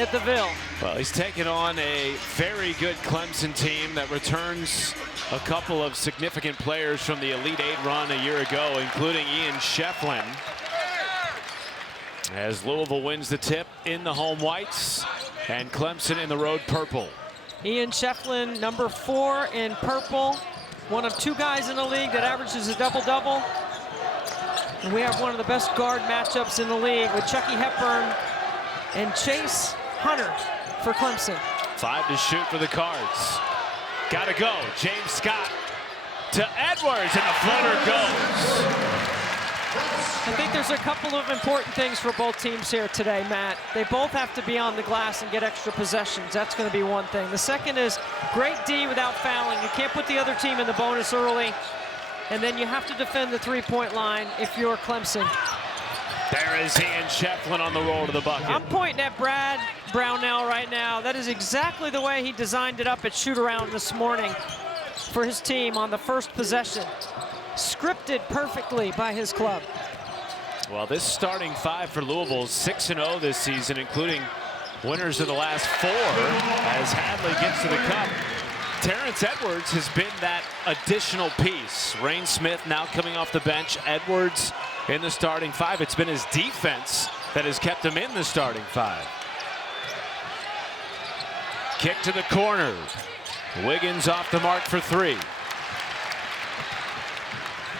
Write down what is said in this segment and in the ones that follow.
at the Ville. Well, he's taken on a very good Clemson team that returns a couple of significant players from the Elite Eight run a year ago, including Ian Shefflin. As Louisville wins the tip in the home whites and Clemson in the road purple. Ian Shefflin, number 4 in purple. One of 2 guys in the league that averages a double-double. And we have one of the best guard matchups in the league with Chucky Hepburn and Chase Hunter for Clemson. 5 to shoot for the Cards. Gotta go. James Scott to Edwards, and the floater goes. I think there's a couple of important things for both teams here today, Matt. They both have to be on the glass and get extra possessions. That's going to be one thing. The second is great D without fouling. You can't put the other team in the bonus early. And then you have to defend the three-point line if you're Clemson. There is Ian Shefflin on the roll to the bucket. I'm pointing at Brad Brownell right now. That is exactly the way he designed it up at shoot-around this morning for his team on the first possession. Scripted perfectly by his club. Well, this starting 5 for Louisville is 6-0 this season, including winners of the last 4 as Hadley gets to the cup. Terrence Edwards has been that additional piece. Rain Smith now coming off the bench. Edwards in the starting 5. It's been his defense that has kept him in the starting 5. Kick to the corner. Wiggins off the mark for 3.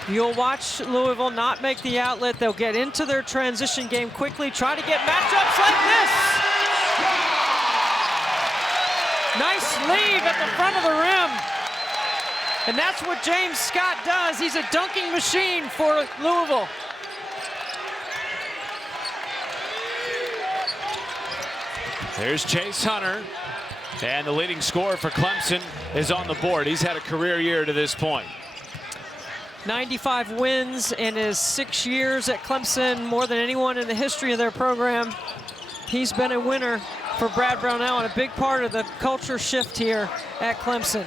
You'll watch Louisville not make the outlet. They'll get into their transition game quickly, try to get matchups like this. Nice leave at the front of the rim. And that's what James Scott does. He's a dunking machine for Louisville. There's Chase Hunter. And the leading scorer for Clemson is on the board. He's had a career year to this point. 95 wins in his 6 years at Clemson, more than anyone in the history of their program. He's been a winner for Brad Brownell and a big part of the culture shift here at Clemson.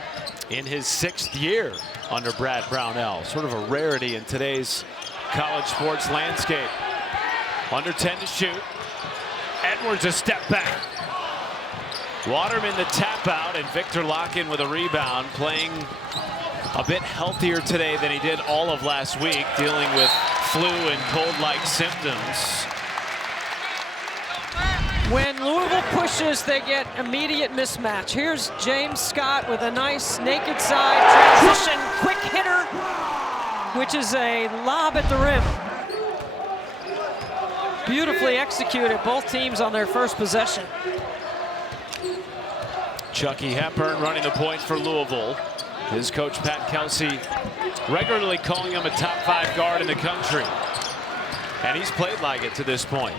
In his 6th year under Brad Brownell, sort of a rarity in today's college sports landscape. Under 10 to shoot. Edwards a step back. Waterman the tap out, and Victor Locken with a rebound, playing a bit healthier today than he did all of last week, dealing with flu and cold-like symptoms. When Louisville pushes, they get immediate mismatch. Here's James Scott with a nice naked side transition, quick hitter, which is a lob at the rim. Beautifully executed, both teams on their first possession. Chucky Hepburn running the point for Louisville. His coach, Pat Kelsey, regularly calling him a top 5 guard in the country. And he's played like it to this point.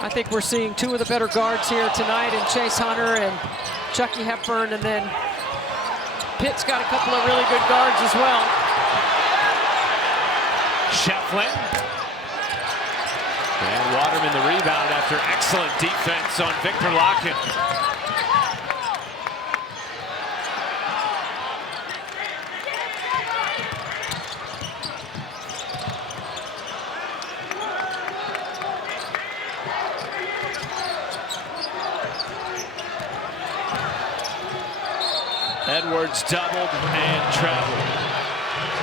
I think we're seeing 2 of the better guards here tonight in Chase Hunter and Chucky Hepburn, and then Pitt's got a couple of really good guards as well. Shefflin. And Waterman the rebound after excellent defense on Victor Locken. Edwards doubled and traveled.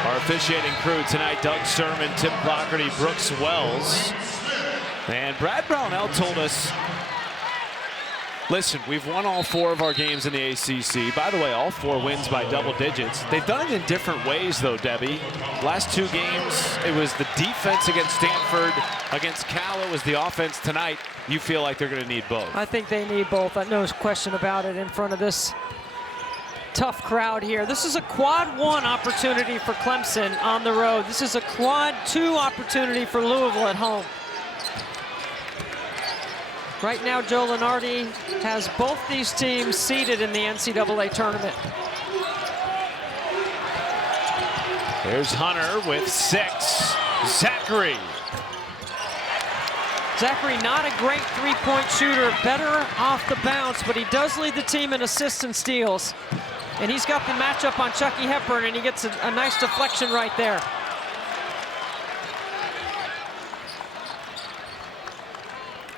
Our officiating crew tonight: Doug Sermon, Tim Clockerty, Brooks Wells. And Brad Brownell told us, listen, we've won all 4 of our games in the ACC. By the way, all 4 wins by double digits. They've done it in different ways, though, Debbie. Last 2 games, it was the defense against Stanford. Against Cal, it was the offense. Tonight, you feel like they're going to need both. I think they need both. No question about it in front of this tough crowd here. This is a quad 1 opportunity for Clemson on the road. This is a quad 2 opportunity for Louisville at home. Right now, Joe Lunardi has both these teams seeded in the NCAA tournament. There's Hunter with 6. Zachary. Zachary, not a great three-point shooter, better off the bounce, but he does lead the team in assists and steals. And he's got the matchup on Chucky Hepburn, and he gets a nice deflection right there.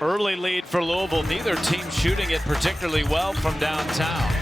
Early lead for Louisville. Neither team shooting it particularly well from downtown.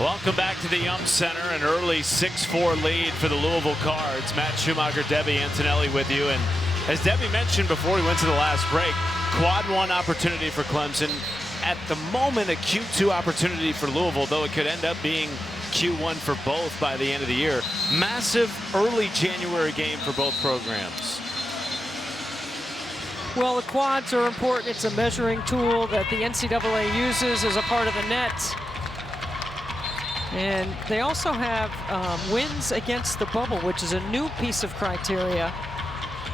Welcome back to the Yum Center. An early 6-4 lead for the Louisville Cards. Matt Schumacher, Debbie Antonelli with you. And as Debbie mentioned before we went to the last break, quad one opportunity for Clemson. At the moment, a Q2 opportunity for Louisville, though it could end up being Q1 for both by the end of the year. Massive early January game for both programs. Well, the quads are important. It's a measuring tool that the NCAA uses as a part of the net. And they also have wins against the bubble, which is a new piece of criteria,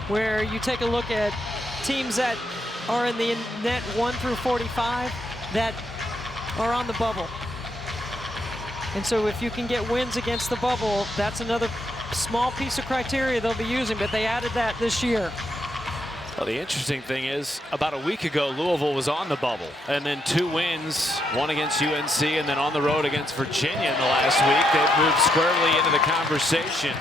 where you take a look at teams that are in the net 1 through 45 that are on the bubble. And so if you can get wins against the bubble, that's another small piece of criteria they'll be using, but they added that this year. Well, the interesting thing is, about a week ago, Louisville was on the bubble, and then 2 wins, one against UNC and then on the road against Virginia in the last week. They've moved squarely into the conversation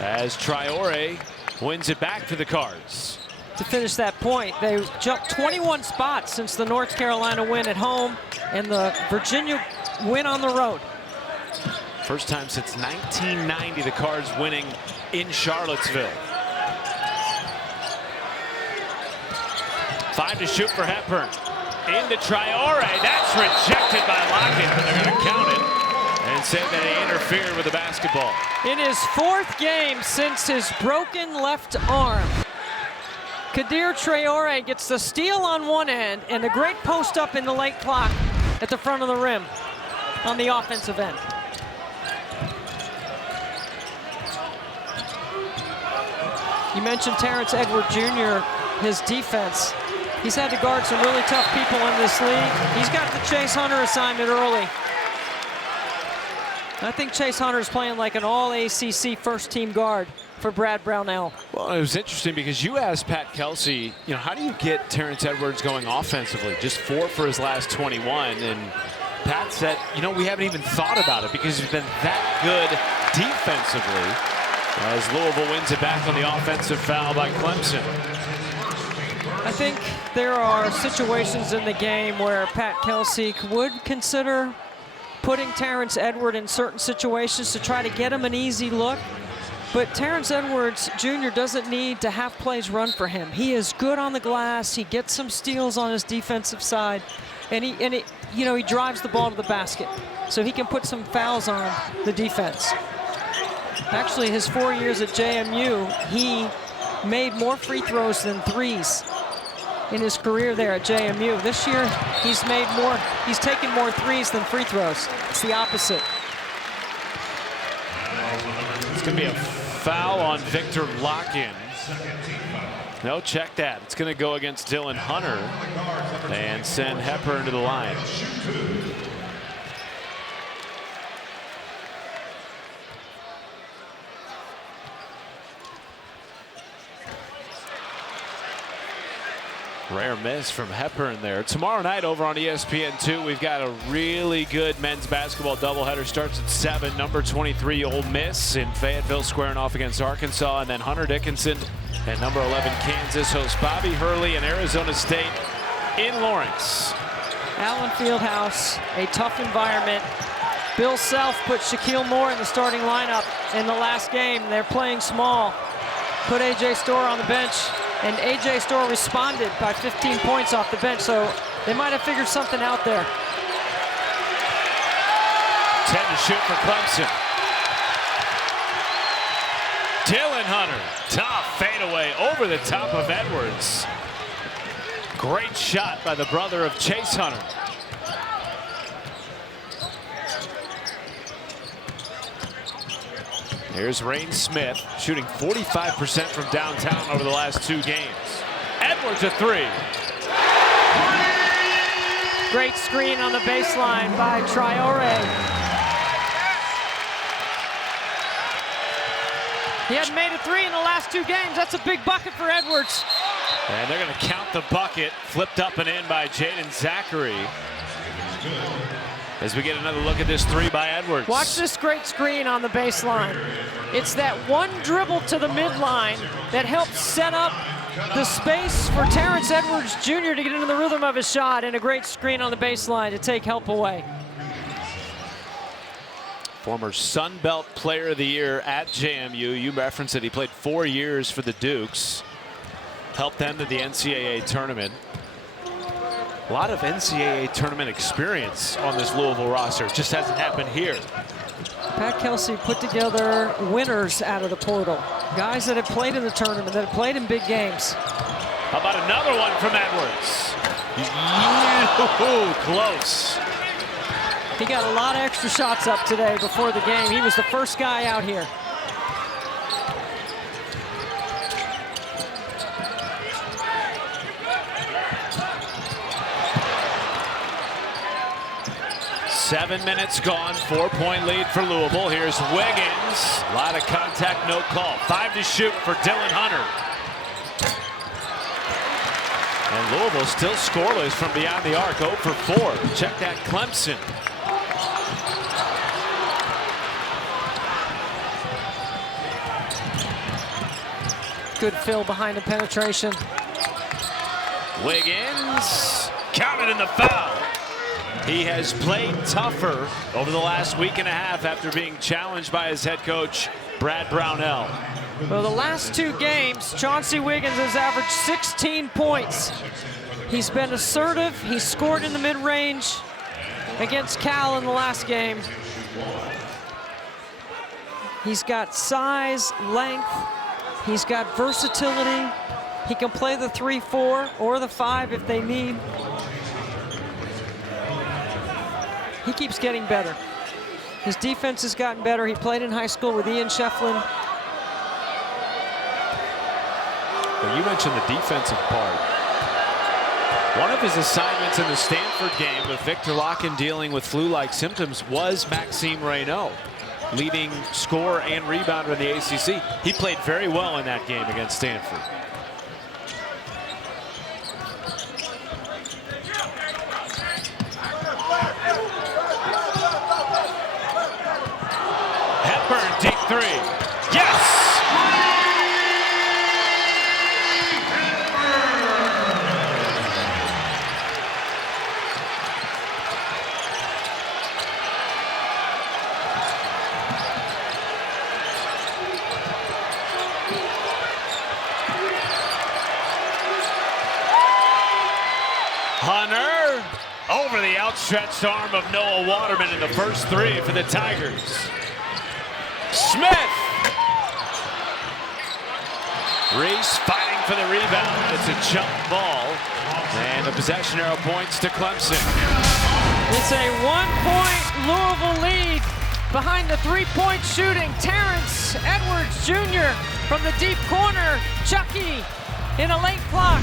as Traore wins it back to the Cards. To finish that point, they jumped 21 spots since the North Carolina win at home and the Virginia win on the road. First time since 1990 the Cards winning in Charlottesville. 5 to shoot for Hepburn. Into Traore. That's rejected by Lockett, but they're going to count it and say that he interfered with the basketball. In his 4th game since his broken left arm, Kadir Traore gets the steal on one end and a great post up in the late clock at the front of the rim on the offensive end. You mentioned Terrence Edward Jr., his defense. He's had to guard some really tough people in this league. He's got the Chase Hunter assignment early. I think Chase Hunter is playing like an all-ACC first-team guard for Brad Brownell. Well, it was interesting because you asked Pat Kelsey, you know, how do you get Terrence Edwards going offensively? Just 4 for his last 21. And Pat said, you know, we haven't even thought about it because he's been that good defensively. as Louisville wins it back on the offensive foul by Clemson. I think there are situations in the game where Pat Kelsey would consider putting Terrence Edward in certain situations to try to get him an easy look. But Terrence Edwards Jr. doesn't need to have plays run for him. He is good on the glass. He gets some steals on his defensive side, and he drives the ball to the basket, so he can put some fouls on the defense. Actually, his 4 years at JMU, he made more free throws than threes in his career there at JMU. This year, he's taken more threes than free throws. It's the opposite. It's going to be a foul on Victor Lock-in. No, check that. It's going to go against Dylan Hunter and send Hepburn to the line. Rare miss from Hepburn there. Tomorrow night over on ESPN2, we've got a really good men's basketball doubleheader. Starts at 7. Number 23 Ole Miss in Fayetteville squaring off against Arkansas, and then Hunter Dickinson and number 11 Kansas hosts Bobby Hurley and Arizona State in Lawrence. Allen Fieldhouse, a tough environment. Bill Self put Shaquille Moore in the starting lineup in the last game. They're playing small. Put A.J. Storr on the bench, and A.J. Storr responded by 15 points off the bench, so they might have figured something out there. 10 to shoot for Clemson. Dylan Hunter, tough fadeaway over the top of Edwards. Great shot by the brother of Chase Hunter. Here's Rain Smith shooting 45% from downtown over the last 2 games. Edwards a 3. Great screen on the baseline by Traore. He hadn't made a 3 in the last 2 games. That's a big bucket for Edwards. And they're going to count the bucket. Flipped up and in by Jaden Zachary. As we get another look at this 3 by Edwards. Watch this great screen on the baseline. It's that one dribble to the midline that helps set up the space for Terrence Edwards Jr. to get into the rhythm of his shot, and a great screen on the baseline to take help away. Former Sun Belt Player of the Year at JMU. You referenced that he played 4 years for the Dukes. Helped them to the NCAA tournament. A lot of NCAA tournament experience on this Louisville roster. It just hasn't happened here. Pat Kelsey put together winners out of the portal. Guys that have played in the tournament, that have played in big games. How about another one from Edwards? Close. He got a lot of extra shots up today before the game. He was the first guy out here. Seven minutes gone, 4-point lead for Louisville. Here's Wiggins. A lot of contact, no call. 5 to shoot for Dylan Hunter. And Louisville still scoreless from beyond the arc, 0 for 4. Check that, Clemson. Good fill behind the penetration. Wiggins counted in the foul. He has played tougher over the last week and a half after being challenged by his head coach, Brad Brownell. Well, the last 2 games, Chauncey Wiggins has averaged 16 points. He's been assertive. He scored in the mid-range against Cal in the last game. He's got size, length. He's got versatility. He can play the 3-4 or the 5 if they need. He keeps getting better. His defense has gotten better. He played in high school with Ian Shefflin. Well, you mentioned the defensive part. One of his assignments in the Stanford game with Victor Lock-in dealing with flu-like symptoms was Maxime Reynaud, leading scorer and rebounder in the ACC. He played very well in that game against Stanford. Hepburn, deep 3. Yes! outstretched arm of Noah Waterman in the first three for the Tigers. Smith. Reese fighting for the rebound. It's a jump ball. And the possession arrow points to Clemson. It's a 1-point Louisville lead behind the three-point shooting. Terrence Edwards Jr. from the deep corner. Chucky in a late clock.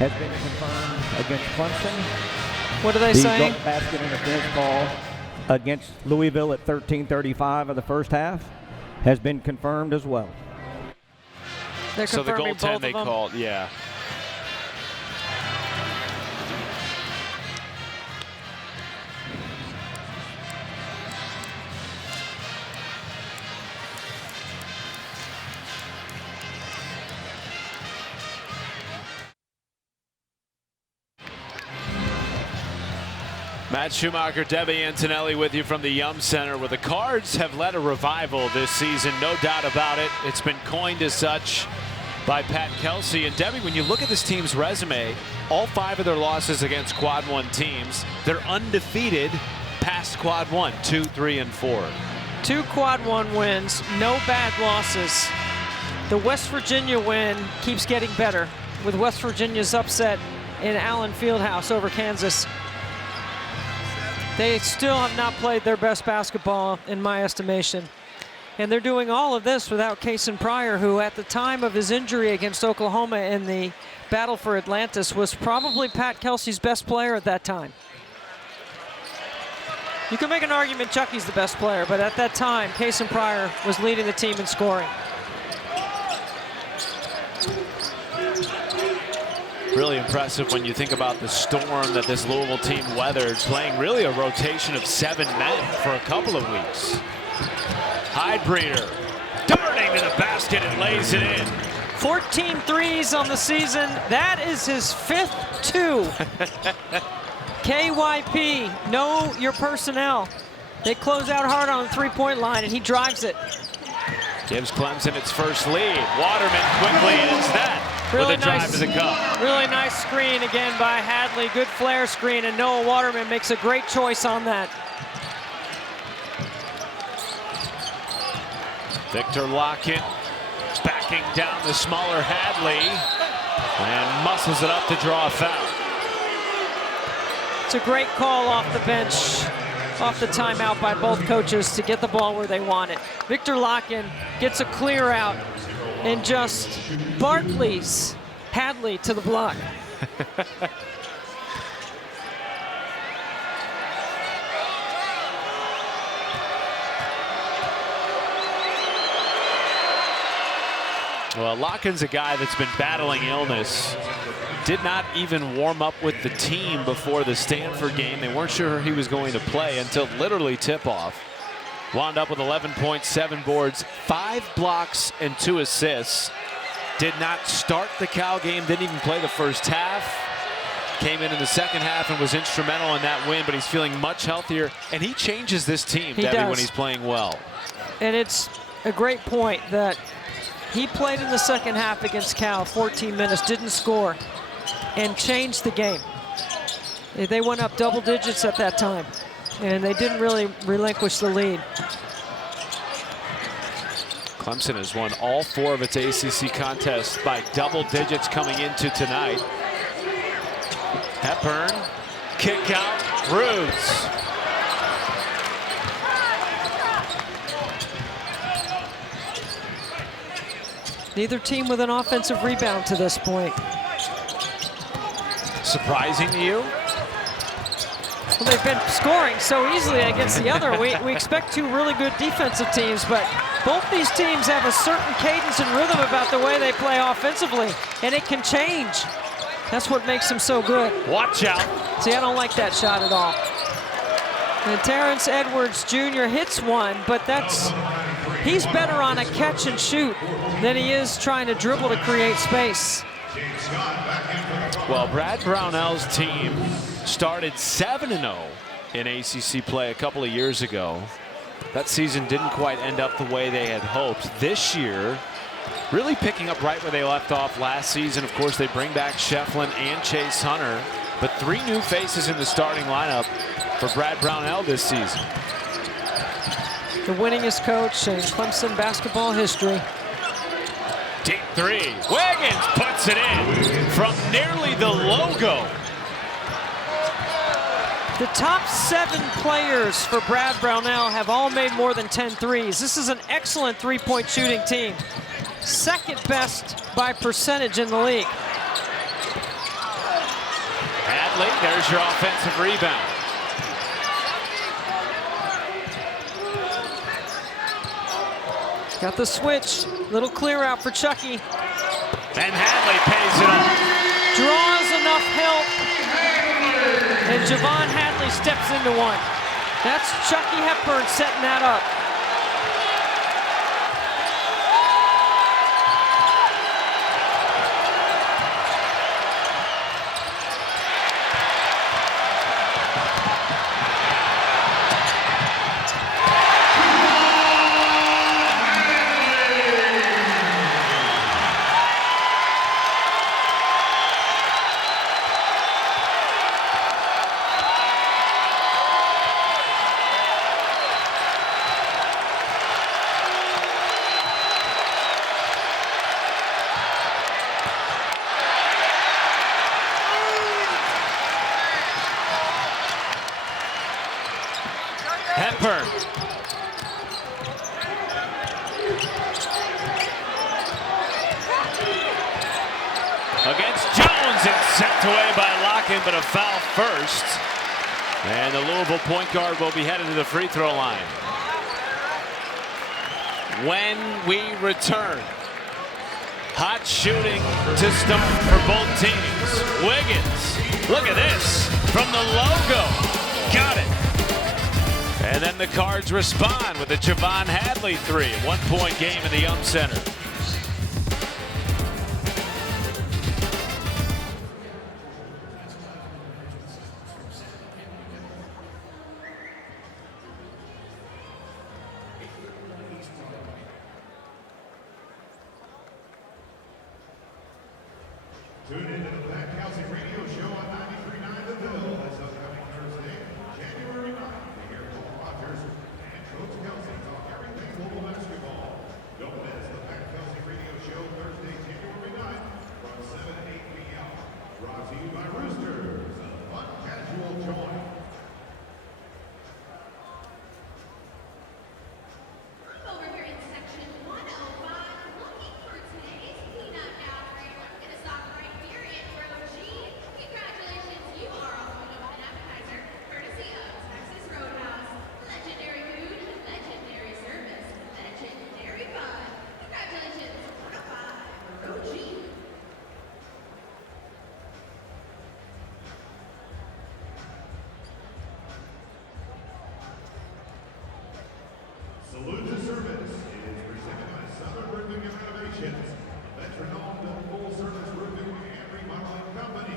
Has been confirmed against Clemson. What are they saying? The basket interference call against Louisville at 13:35 of the first half has been confirmed as well. They're so the confirming goaltend both they of them. called, yeah. Matt Schumacher, Debbie Antonelli with you from the Yum Center, where the Cards have led a revival this season, no doubt about it. It's been coined as such by Pat Kelsey. And Debbie, when you look at this team's resume, all 5 of their losses against Quad 1 teams, they're undefeated past Quad 1, 2, 3, and 4. 2 Quad 1 wins, no bad losses. The West Virginia win keeps getting better with West Virginia's upset in Allen Fieldhouse over Kansas. They still have not played their best basketball, in my estimation. And they're doing all of this without Cason Pryor, who at the time of his injury against Oklahoma in the battle for Atlantis was probably Pat Kelsey's best player at that time. You can make an argument Chucky's the best player, but at that time, Cason Pryor was leading the team in scoring. Really impressive when you think about the storm that this Louisville team weathered, playing really a rotation of 7 men for a couple of weeks. Hydebreeder darting to the basket and lays it in. 14 threes on the season. That is his 5th 2. KYP, know your personnel. They close out hard on the three-point line, and he drives it. Gives Clemson its first lead. Waterman quickly ends that Really with a drive nice, to the cup. Really nice screen again by Hadley. Good flare screen, and Noah Waterman makes a great choice on that. Victor Lockett backing down the smaller Hadley and muscles it up to draw a foul. It's a great call off the bench, off the timeout by both coaches to get the ball where they want it. Victor Locken gets a clear out and just Barkley's Hadley to the block. Well, Locken's a guy that's been battling illness. Did not even warm up with the team before the Stanford game. They weren't sure he was going to play until literally tip-off. Wound up with 11.7 boards, 5 blocks, and 2 assists. Did not start the Cal game, didn't even play the first half. Came in the second half and was instrumental in that win, but he's feeling much healthier. And he changes this team, Debbie, when he's playing well. And it's a great point that he played in the second half against Cal, 14 minutes, didn't score, and changed the game. They went up double digits at that time, and they didn't really relinquish the lead. Clemson has won all 4 of its ACC contests by double digits coming into tonight. Hepburn, kick out, Rhodes. Neither team with an offensive rebound to this point. Surprising to you? Well, they've been scoring so easily against the other. We expect 2 really good defensive teams, but both these teams have a certain cadence and rhythm about the way they play offensively, and it can change. That's what makes them so good. Watch out. See, I don't like that shot at all. And Terrence Edwards Jr. hits one, but he's better on a catch and shoot than he is trying to dribble to create space. Well, Brad Brownell's team started 7-0 in ACC play a couple of years ago. That season didn't quite end up the way they had hoped. This year, really picking up right where they left off last season. Of course, they bring back Shefflin and Chase Hunter, but 3 new faces in the starting lineup for Brad Brownell this season. The winningest coach in Clemson basketball history. Deep 3. Wiggins puts it in from nearly the logo. The top 7 players for Brad Brownell have all made more than 10 threes. This is an excellent 3-point shooting team. Second best by percentage in the league. Hadley, there's your offensive rebound. Got the switch, little clear out for Chucky. And Hadley pays it off. Draws enough help, and Javon Hadley steps into one. That's Chucky Hepburn setting that up. Hepburn. Against Jones, and sent away by Locken, but a foul first. And the Louisville point guard will be headed to the free throw line. When we return, hot shooting to start for both teams. Wiggins, look at this, from the logo, got it. And then the Cards respond with a Javon Hadley 3, 1-point game in the Yum Center. Tune in to the Black Housing Radio Show on 93.9 The Ville this upcoming Thursday, January 9th, to hear Paul Rogers and Coach Kelsey talk everything global basketball. Don't miss the Black Housing Radio Show Thursday, January 9th from 7 to 8 p.m. Brought to you by Roosters, a fun casual joint. congratulations, veteran-owned full-service roofing and remodeling company.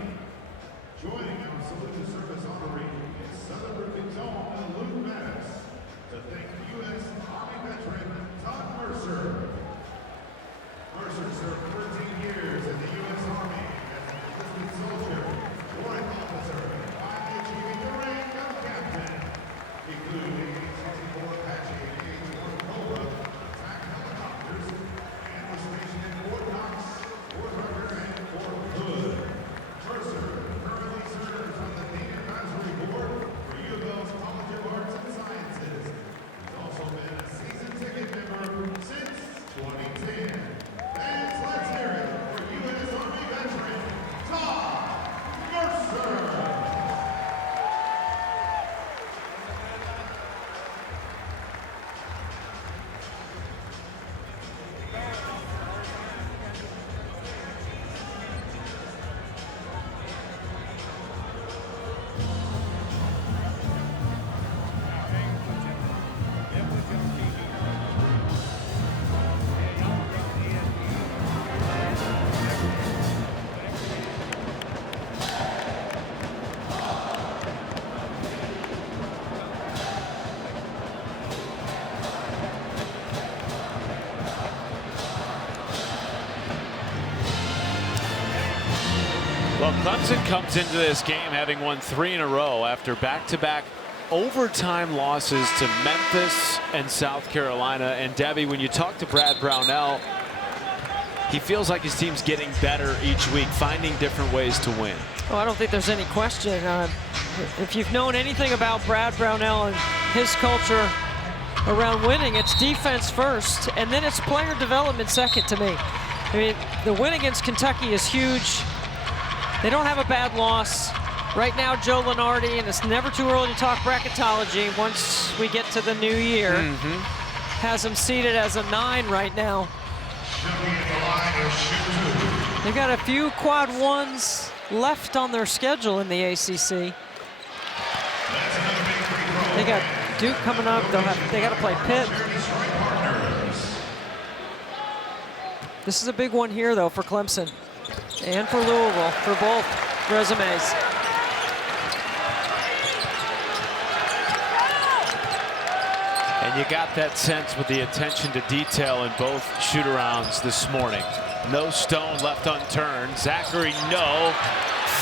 Joining our salute to service honoree is Southern Roofing's own Luke Maddox to thank U.S. Army veteran Todd Mercer. Mercer served 14 years in the U.S. Army as an enlisted soldier, warrant officer, and finally achieving the rank of captain, including A-64 Apache and A-1 Cobra attack helicopters, and was stationed in Fort Knox, Fort Hooker, and Fort Hood. Mercer currently serves on the Dean Advisory Board for U of L's College of Arts and Sciences. He's also been a season ticket member since 2010. And let's hear it for U.S. Army veteran Todd Mercer. Well, Clemson comes into this game having won 3 in a row after back-to-back overtime losses to Memphis and South Carolina. And Debbie, when you talk to Brad Brownell, he feels like his team's getting better each week, finding different ways to win. Oh, I don't think there's any question. If you've known anything about Brad Brownell and his culture around winning, it's defense first, and then it's player development second to me. I mean, the win against Kentucky is huge. They don't have a bad loss. Right now, Joe Lunardi, and it's never too early to talk bracketology once we get to the new year, has him seated as a 9 right now. They've got a few quad 1s left on their schedule in the ACC. They got Duke coming up. They got to play Pitt. This is a big one here, though, for Clemson and for Louisville, for both resumes. And you got that sense with the attention to detail in both shoot-arounds this morning. No stone left unturned. Zachary, no.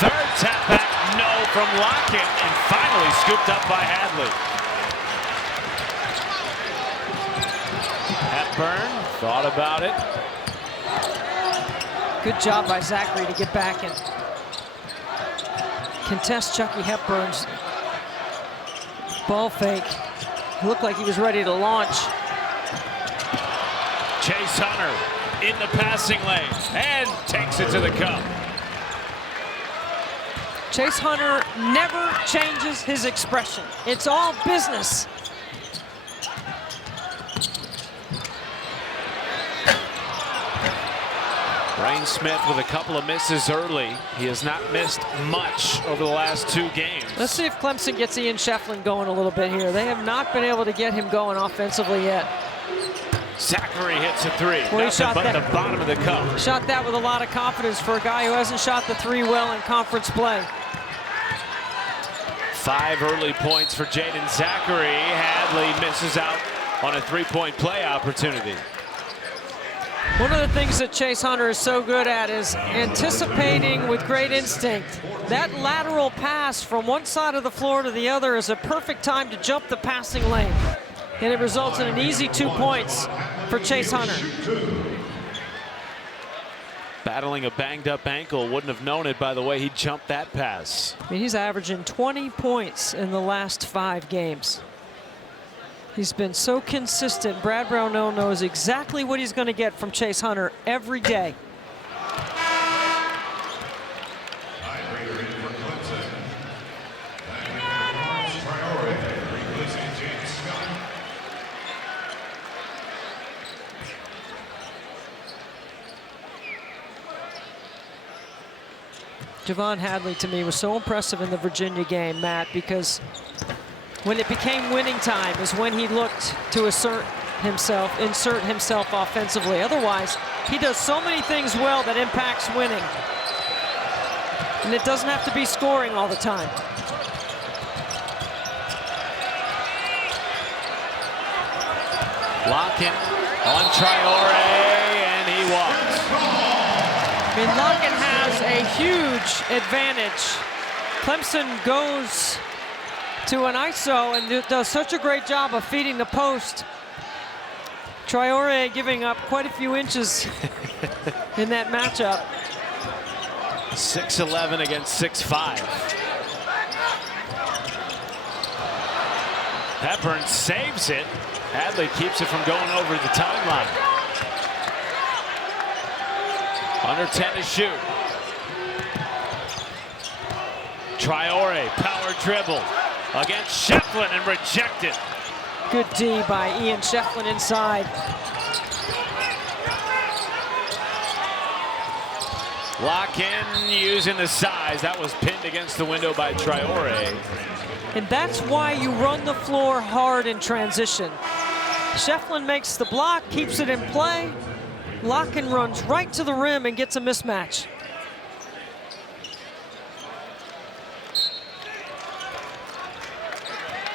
Third tap back, no from Lockett, and finally scooped up by Hadley. Hepburn thought about it. Good job by Zachary to get back and contest Chucky Hepburn's ball fake. He looked like he was ready to launch. Chase Hunter in the passing lane and takes it to the cup. Chase Hunter never changes his expression. It's all business. Brain Smith with a couple of misses early. He has not missed much over the last 2 games. Let's see if Clemson gets Ian Shefflin going a little bit here. They have not been able to get him going offensively yet. Zachary hits a 3. Well, he shot but that, the bottom of the cup. Shot that with a lot of confidence for a guy who hasn't shot the 3 well in conference play. 5 early points for Jaden Zachary. Hadley misses out on a 3-point play opportunity. One of the things that Chase Hunter is so good at is anticipating with great instinct. That lateral pass from one side of the floor to the other is a perfect time to jump the passing lane. And it results in an easy 2 points for Chase Hunter. Battling a banged up ankle, wouldn't have known it by the way he jumped that pass. I mean, he's averaging 20 points in the last 5 games. He's been so consistent. Brad Brownell knows exactly what he's going to get from Chase Hunter every day. Javon Hadley, to me, was so impressive in the Virginia game, Matt, because when it became winning time is when he looked to assert himself, insert himself offensively. Otherwise, he does so many things well that impacts winning. And it doesn't have to be scoring all the time. Locken on Traore, and he walks. I mean, Locken has a huge advantage. Clemson goes to an ISO and does such a great job of feeding the post. Traore giving up quite a few inches in that matchup. 6'11" against 6'5". Hepburn saves it. Hadley keeps it from going over the timeline. Under 10 to shoot. Traore, power dribble against Shefflin and rejected. Good D by Ian Shefflin inside. Lock-in using the size. That was pinned against the window by Traore. And that's why you run the floor hard in transition. Shefflin makes the block, keeps it in play. Locken runs right to the rim and gets a mismatch.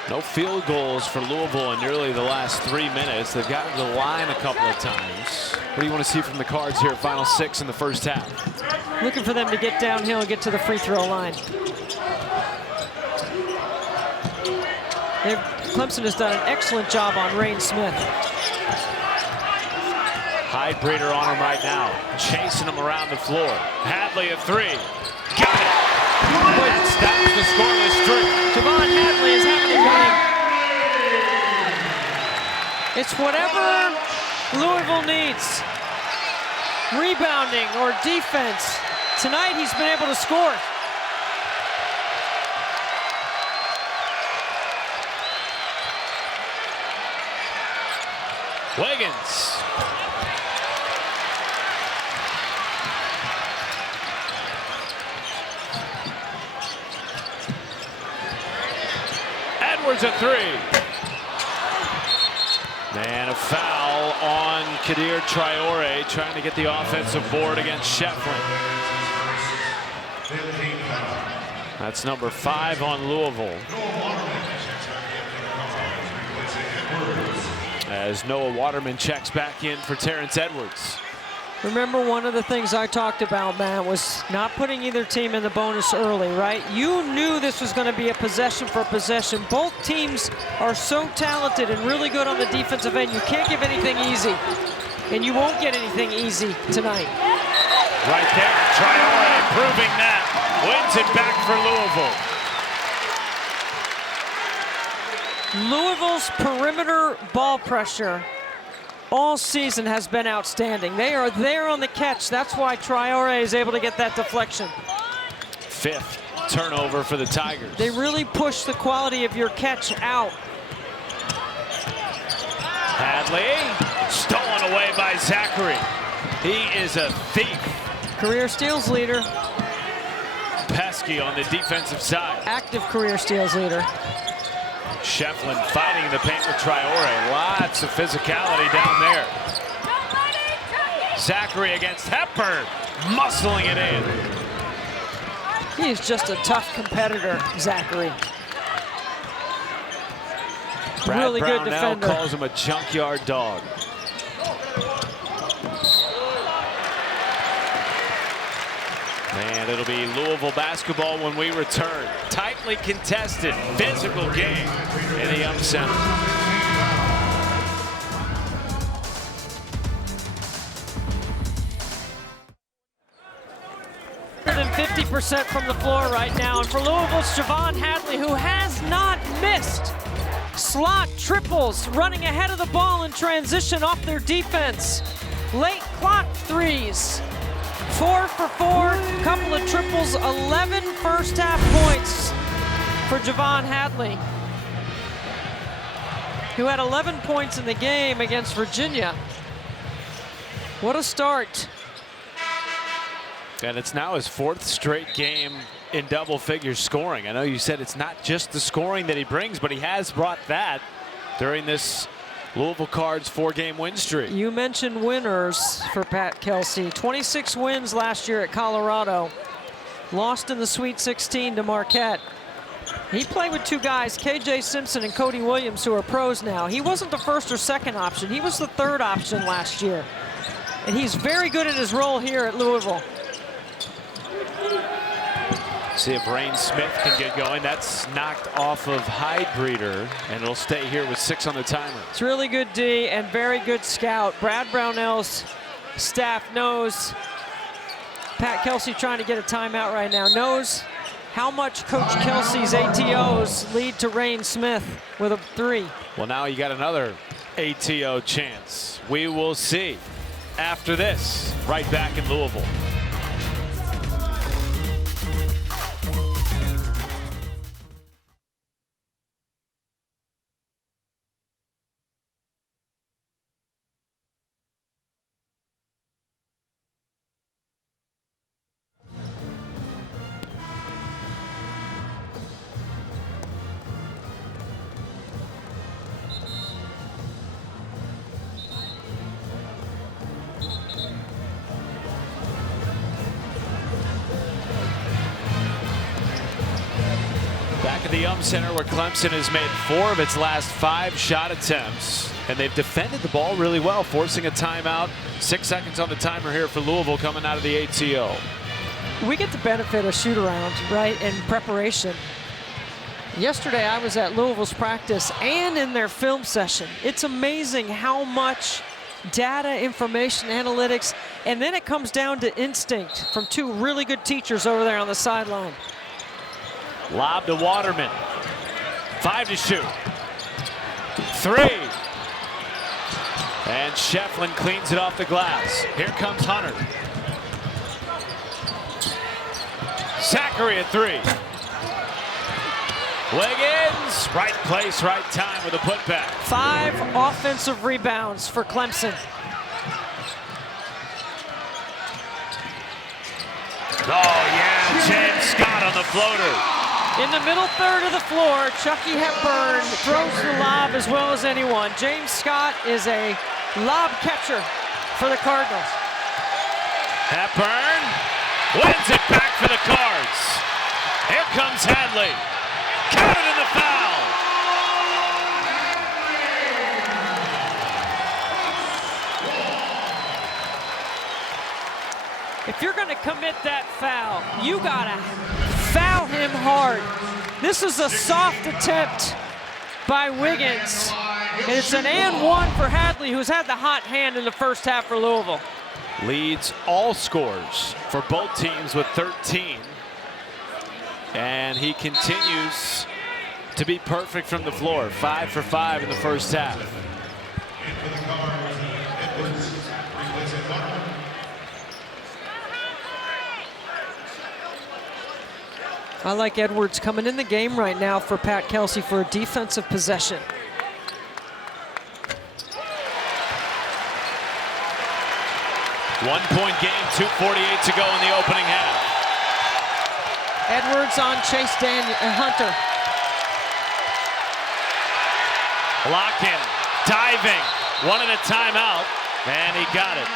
No field goals for Louisville in nearly the last 3 minutes. They've gotten to the line a couple of times. What do you want to see from the Cards here at final 6 in the first half? Looking for them to get downhill and get to the free throw line. Clemson has done an excellent job on Rain Smith. High breeder on him right now, chasing him around the floor. Hadley a three. Got it. That stops the scoreless streak. Javon Hadley is having a game. It's whatever Louisville needs. Rebounding or defense. Tonight he's been able to score. Wiggins. Edwards a three. And a foul on Kadir Traore, trying to get the offensive board against Shefflin. That's number 5 on Louisville. As Noah Waterman checks back in for Terrence Edwards. Remember, one of the things I talked about, Matt, was not putting either team in the bonus early, right? You knew this was going to be a possession for possession. Both teams are so talented and really good on the defensive end. You can't give anything easy, and you won't get anything easy tonight. Right there, Traore proving that. Wins it back for Louisville. Louisville's perimeter ball pressure all season has been outstanding. They are there on the catch. That's why Traore is able to get that deflection. 5th turnover for the Tigers. They really push the quality of your catch out. Hadley, stolen away by Zachary. He is a thief. Career steals leader. Pesky on the defensive side. Active career steals leader. Shefflin fighting in the paint with Traore. Lots of physicality down there. Zachary against Hepburn, muscling it in. He's just a tough competitor, Zachary. Brad Really good Brownell defender. calls him a junkyard dog. And it'll be Louisville basketball when we return. Tightly contested, physical game in the Yum Center. Than 50% from the floor right now. And for Louisville's Javon Hadley, who has not missed. Slot triples, running ahead of the ball in transition off their defense. Late clock threes. 4 for 4, couple of triples, 11 first half points for Javon Hadley, who had 11 points in the game against Virginia. What a start. And it's now his 4th straight game in double figures scoring. I know you said it's not just the scoring that he brings, but he has brought that during this Louisville Cards 4-game win streak. You mentioned winners for Pat Kelsey. 26 wins last year at Colorado. Lost in the Sweet 16 to Marquette. He played with two guys, KJ Simpson and Cody Williams, who are pros now. He wasn't the first or second option. He was the third option last year. And he's very good at his role here at Louisville. See if Rain Smith can get going. That's knocked off of Hydebreeder, and it'll stay here with 6 on the timer. It's really good D and very good scout. Brad Brownell's staff knows Pat Kelsey trying to get a timeout right now, knows how much Coach Kelsey's ATOs lead to Rain Smith with a 3. Well, now you got another ATO chance. We will see after this, right back in Louisville. Back at the Center, where Clemson has made 4 of its last 5 shot attempts, and they've defended the ball really well, forcing a timeout. 6 seconds on the timer here for Louisville coming out of the ATO. We get the benefit of shoot-around, right, in preparation. Yesterday, I was at Louisville's practice and in their film session. It's amazing how much data, information, analytics, and then it comes down to instinct from 2 really good teachers over there on the sideline. Lob to Waterman. 5 to shoot. 3. And Shefflin cleans it off the glass. Here comes Hunter. Zachary at 3. Wiggins, right place, right time with a putback. 5 offensive rebounds for Clemson. Oh yeah, James Scott on the floater. In the middle third of the floor, Chucky Hepburn throws the lob as well as anyone. James Scott is a lob catcher for the Cardinals. Hepburn wins it back for the Cards. Here comes Hadley. Counted in the foul. If you're going to commit that foul, you got to foul him hard. This is a soft attempt by Wiggins. And it's an and 1 for Hadley, who's had the hot hand in the first half for Louisville. Leads all scores for both teams with 13. And he continues to be perfect from the floor. 5 for 5 in the first half. I like Edwards coming in the game right now for Pat Kelsey for a defensive possession. One-point game, 2:48 to go in the opening half. Edwards on Chase Hunter. Lock-in, diving, wanted a timeout, and he got it.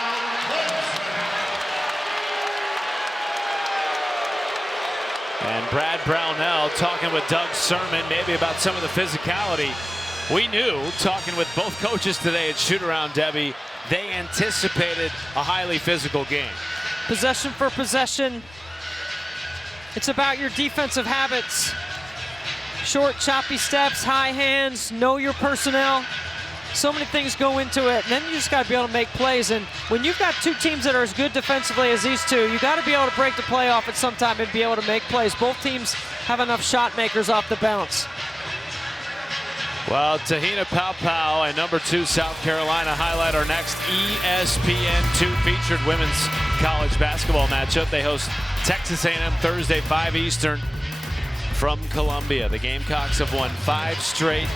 And Brad Brownell talking with Doug Sermon maybe about some of the physicality. We knew, talking with both coaches today at Shoot-Around, Debbie, they anticipated a highly physical game. Possession for possession. It's about your defensive habits. Short, choppy steps, high hands, know your personnel. So many things go into it, and then you just got to be able to make plays. And when you've got 2 teams that are as good defensively as these 2, you got to be able to break the play off at some time and be able to make plays. Both teams have enough shot makers off the bounce. Well, Tahina Paopao and number 2 South Carolina highlight our next ESPN2 featured women's college basketball matchup. They host Texas A&M Thursday, 5 Eastern from Columbia. The Gamecocks have won 5 straight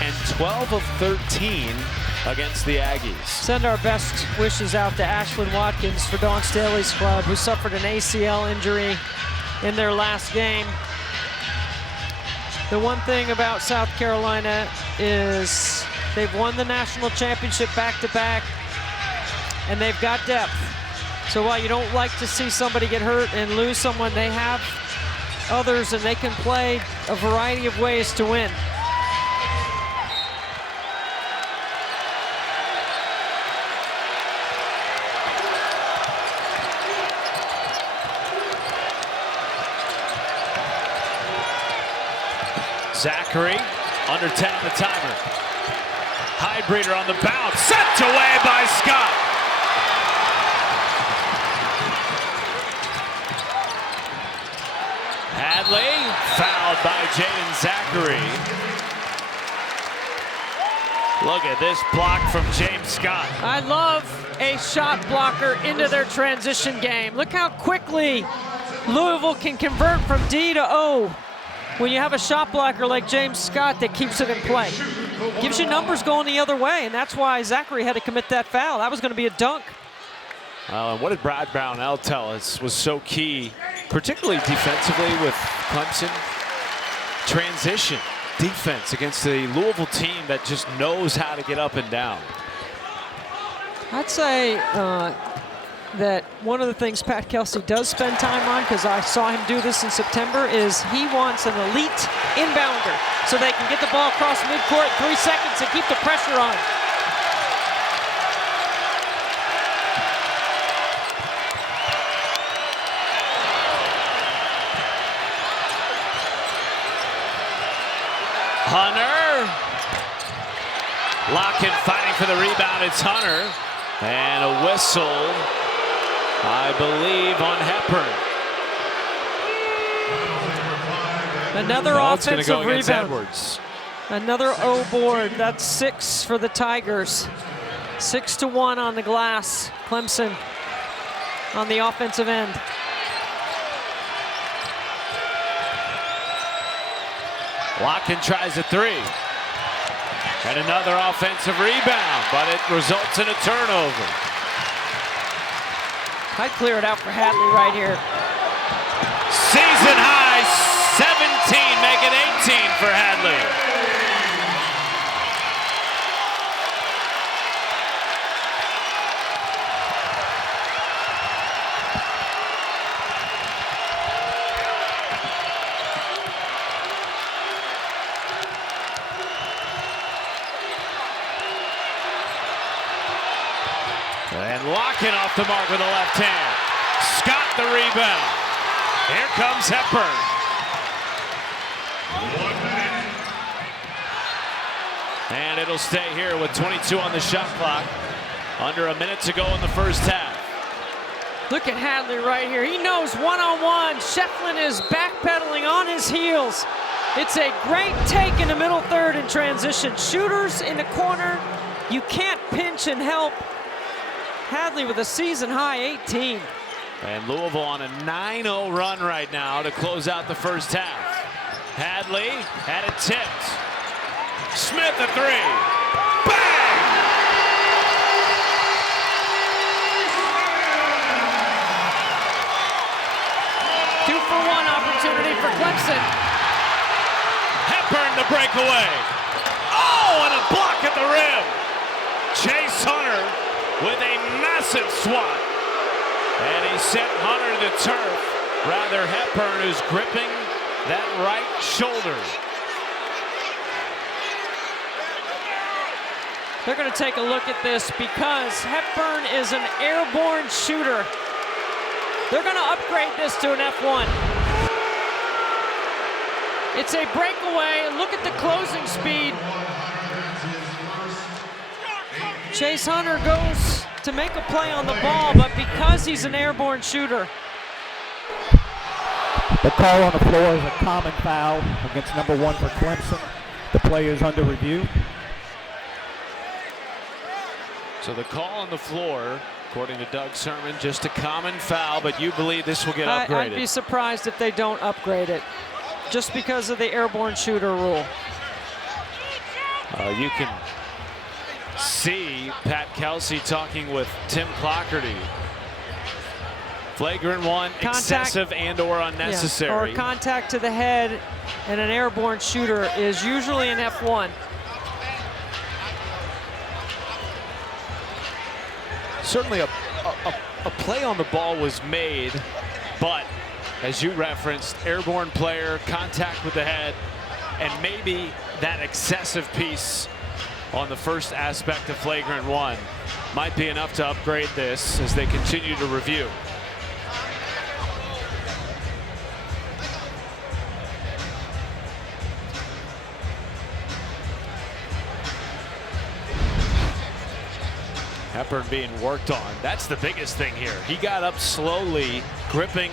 and 12 of 13 against the Aggies. Send our best wishes out to Ashlyn Watkins for Dawn Staley's club, who suffered an ACL injury in their last game. The one thing about South Carolina is They've won the national championship back-to-back, and they've got depth. So while you don't like to see somebody get hurt and lose someone, they have others, and they can play a variety of ways to win. Zachary, under 10 on the timer. Highbreeder on the bounce, sent away by Scott. Hadley, fouled by Jaden Zachary. Look at this block from James Scott. I love a shot blocker into their transition game. Look how quickly Louisville can convert from D to O when you have a shot blocker like James Scott that keeps it in play. Gives you numbers going the other way, and that's why Zachary had to commit that foul. That was going to be a dunk. And what did Brad Brownell tell us was so key, particularly defensively with Clemson? Transition defense against a Louisville team that just knows how to get up and down. I'd say that one of the things Pat Kelsey does spend time on, because I saw him do this in September, is he wants an elite inbounder so they can get the ball across midcourt in 3 seconds and keep the pressure on. Hunter. Locken fighting for the rebound. It's Hunter. And a whistle, I believe, on Hepburn. Another offensive go against rebound. Edwards. Another O board. That's 6 for the Tigers. 6-1 on the glass. Clemson on the offensive end. Locken tries a three. And another offensive rebound, but it results in a turnover. I'd clear it out for Hadley right here. Season high 17, make it 18 for Hadley. And Locken off the mark with the left hand. Scott the rebound. Here comes Hepburn. 1 minute. And it'll stay here with 22 on the shot clock. Under a minute to go in the first half. Look at Hadley right here. He knows one-on-one. Shefflin is backpedaling on his heels. It's a great take in the middle third in transition. Shooters in the corner. You can't pinch and help. Hadley with a season high 18. And Louisville on a 9-0 run right now to close out the first half. Hadley had it tipped. Smith a three. Bang! 2-for-1 opportunity for Clemson. Hepburn the breakaway. Oh, and a block at the rim. Chase Hunter with a massive swat. And he sent Hunter to the turf. Rather, Hepburn, who's gripping that right shoulder. They're going to take a look at this because Hepburn is an airborne shooter. They're going to upgrade this to an F1. It's a breakaway. Look at the closing speed. Chase Hunter goes to make a play on the ball, but because he's an airborne shooter. The call on the floor is a common foul against number 1 for Clemson. The play is under review. So the call on the floor, according to Doug Sermon, just a common foul, but you believe this will get upgraded. I'd be surprised if they don't upgrade it, just because of the airborne shooter rule. You can see Pat Kelsey talking with Tim Clougherty. Flagrant one, excessive and or unnecessary. Yeah, or contact to the head and an airborne shooter is usually an F1. Certainly a play on the ball was made, but as you referenced, airborne player, contact with the head, and maybe that excessive piece on the first aspect of flagrant 1 might be enough to upgrade this as they continue to review. Hepburn being worked on. That's the biggest thing here. He got up slowly, gripping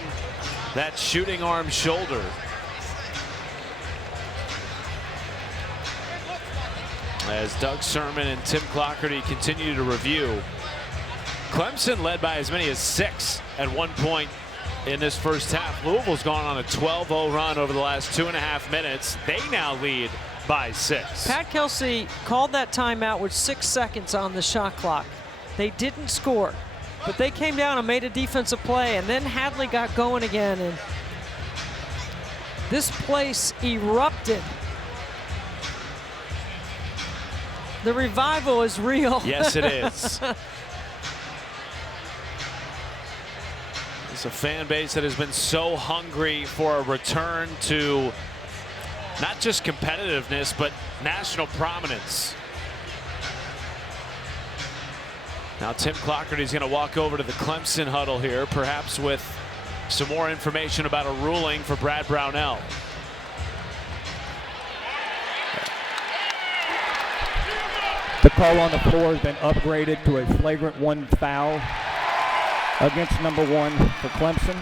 that shooting arm shoulder. As Doug Sermon and Tim Clougherty continue to review. Clemson led by as many as 6 at one point in this first half. Louisville's gone on a 12-0 run over the last 2.5 minutes. They now lead by 6. Pat Kelsey called that timeout with 6 seconds on the shot clock. They didn't score, but they came down and made a defensive play, and then Hadley got going again, and this place erupted. The revival is real. Yes, it is. It's a fan base that has been so hungry for a return to not just competitiveness, but national prominence. Now Tim Clougherty is going to walk over to the Clemson huddle here, perhaps with some more information about a ruling for Brad Brownell. The call on the floor has been upgraded to a flagrant 1 foul against number 1 for Clemson.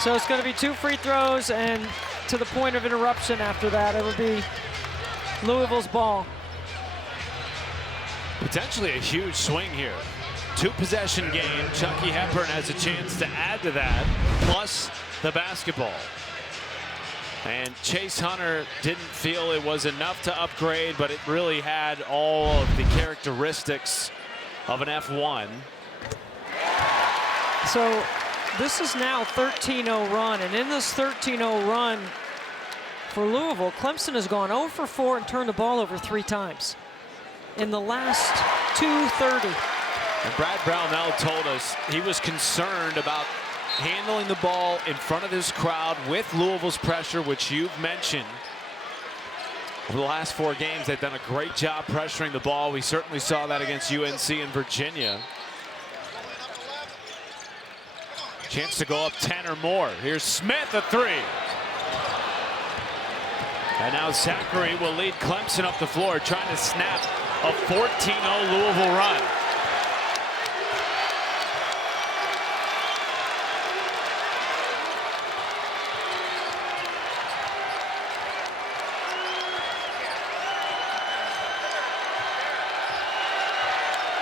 So it's going to be 2 free throws, and to the point of interruption after that, it would be Louisville's ball. Potentially a huge swing here. 2-possession game. Chucky Hepburn has a chance to add to that, plus the basketball. And Chase Hunter didn't feel it was enough to upgrade, but it really had all of the characteristics of an F1. So this is now 13-0 run, and in this 13-0 run for Louisville, Clemson has gone 0 for 4 and turned the ball over 3 times in the last 2:30. And Brad Brownell told us he was concerned about handling the ball in front of this crowd with Louisville's pressure, which you've mentioned. Over the last 4 games, they've done a great job pressuring the ball. We certainly saw that against UNC and Virginia. Chance to go up 10 or more. Here's Smith, a 3. And now Zachary will lead Clemson up the floor, trying to snap a 14-0 Louisville run.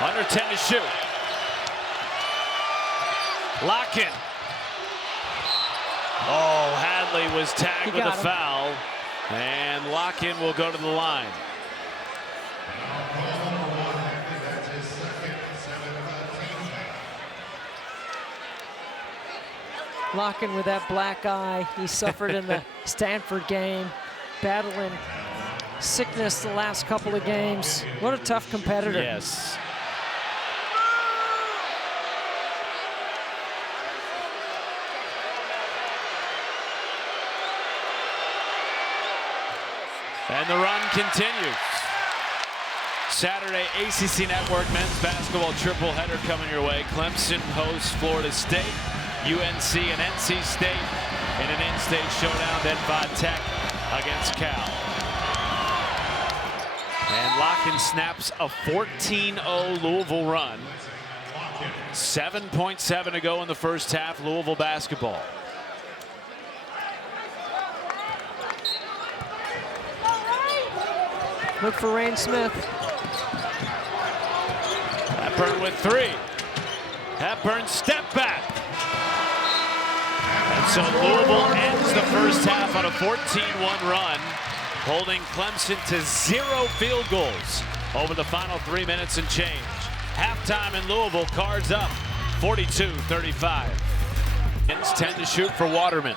Under 10 to shoot. Lock-in. Oh, Hadley was tagged with a foul. And Lock-in will go to the line. Lock-in with that black eye he suffered in the Stanford game, battling sickness the last couple of games. What a tough competitor. Yes. And the run continues. Saturday, ACC Network men's basketball triple header coming your way. Clemson hosts Florida State, UNC and NC State in an in-state showdown. Then Tech against Cal. And Lock-in snaps a 14-0 Louisville run. 7.7 to go in the first half. Louisville basketball. Look for Rain Smith. Hepburn with 3. Hepburn step back. And so Louisville ends the first half on a 14-1 run, holding Clemson to 0 field goals over the final 3 minutes and change. Halftime in Louisville, Cards up 42-35. It's 10 to shoot for Waterman.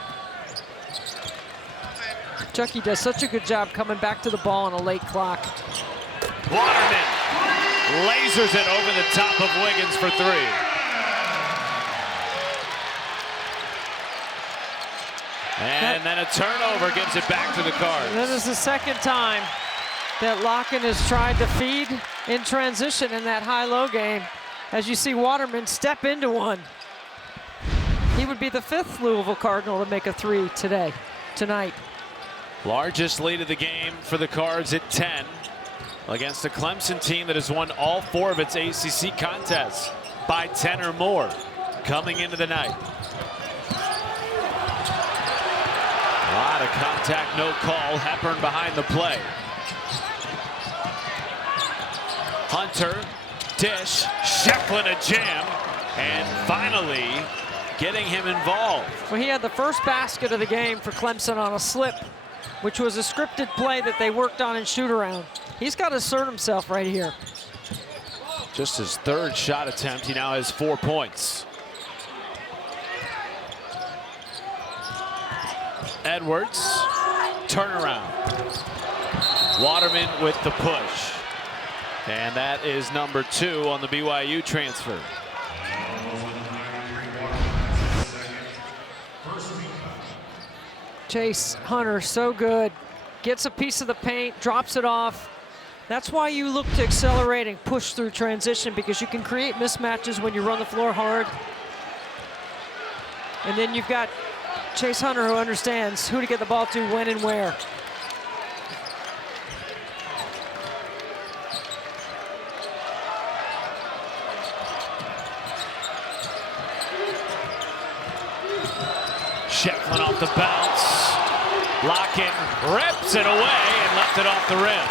Chucky does such a good job coming back to the ball on a late clock. Waterman lasers it over the top of Wiggins for three. And then a turnover gives it back to the Cards. That is the second time that Locken has tried to feed in transition in that high-low game. As you see Waterman step into one. He would be the 5th Louisville Cardinal to make a three tonight. Largest lead of the game for the Cards at 10 against a Clemson team that has won all 4 of its ACC contests by 10 or more coming into the night. A lot of contact, no call. Hepburn behind the play. Hunter, dish, Shefflin a jam, and finally getting him involved. Well, he had the first basket of the game for Clemson on a slip, which was a scripted play that they worked on in shoot-around. He's got to assert himself right here. Just his 3rd shot attempt. He now has 4 points. Edwards, turnaround. Waterman with the push. And that is number 2 on the BYU transfer. Chase Hunter, so good. Gets a piece of the paint, drops it off. That's why you look to accelerate and push through transition, because you can create mismatches when you run the floor hard. And then you've got Chase Hunter, who understands who to get the ball to, when and where. Shefflin off the bounce. Locken rips it away and left it off the rim.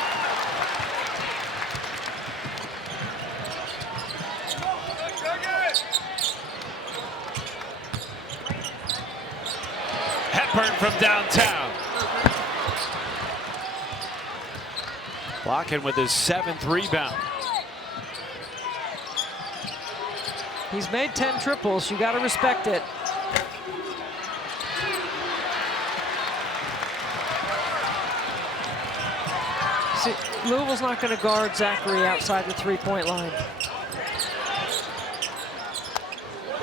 Hepburn from downtown. Locken with his 7th rebound. He's made 10 triples. You got to respect it. See, Louisville's not going to guard Zachary outside the three-point line.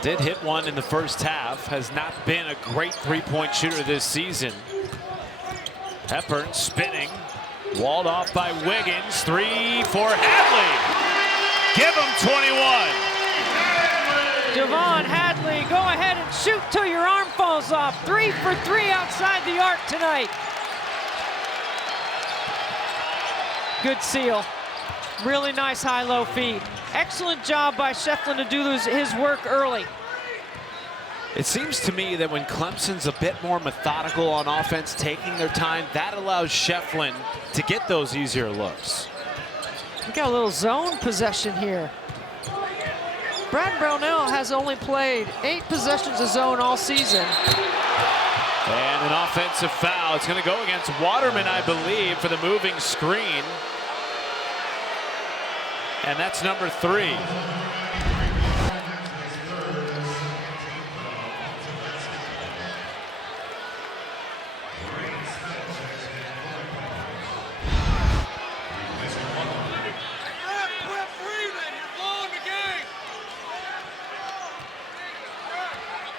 Did hit one in the first half. Has not been a great three-point shooter this season. Hepburn spinning. Walled off by Wiggins. 3 for Hadley. Give him 21. Javon Hadley, go ahead and shoot till your arm falls off. 3 for 3 outside the arc tonight. Good seal. Really nice high-low feed. Excellent job by Shefflin to do his work early. It seems to me that when Clemson's a bit more methodical on offense, taking their time, that allows Shefflin to get those easier looks. We got a little zone possession here. Brad Brownell has only played 8 possessions of zone all season. And an offensive foul. It's going to go against Waterman, I believe, for the moving screen. And that's number 3.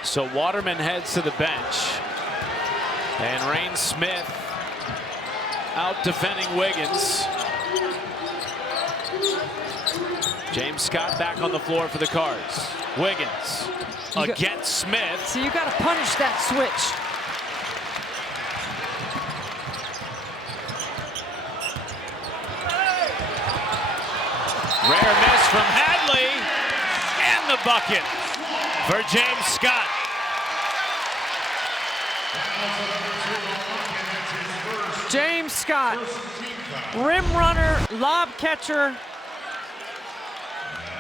So Waterman heads to the bench. And Rain Smith out defending Wiggins. James Scott back on the floor for the Cards. Wiggins against Smith. So you got to punish that switch. Rare miss from Hadley. And the bucket for James Scott. James Scott, rim runner, lob catcher,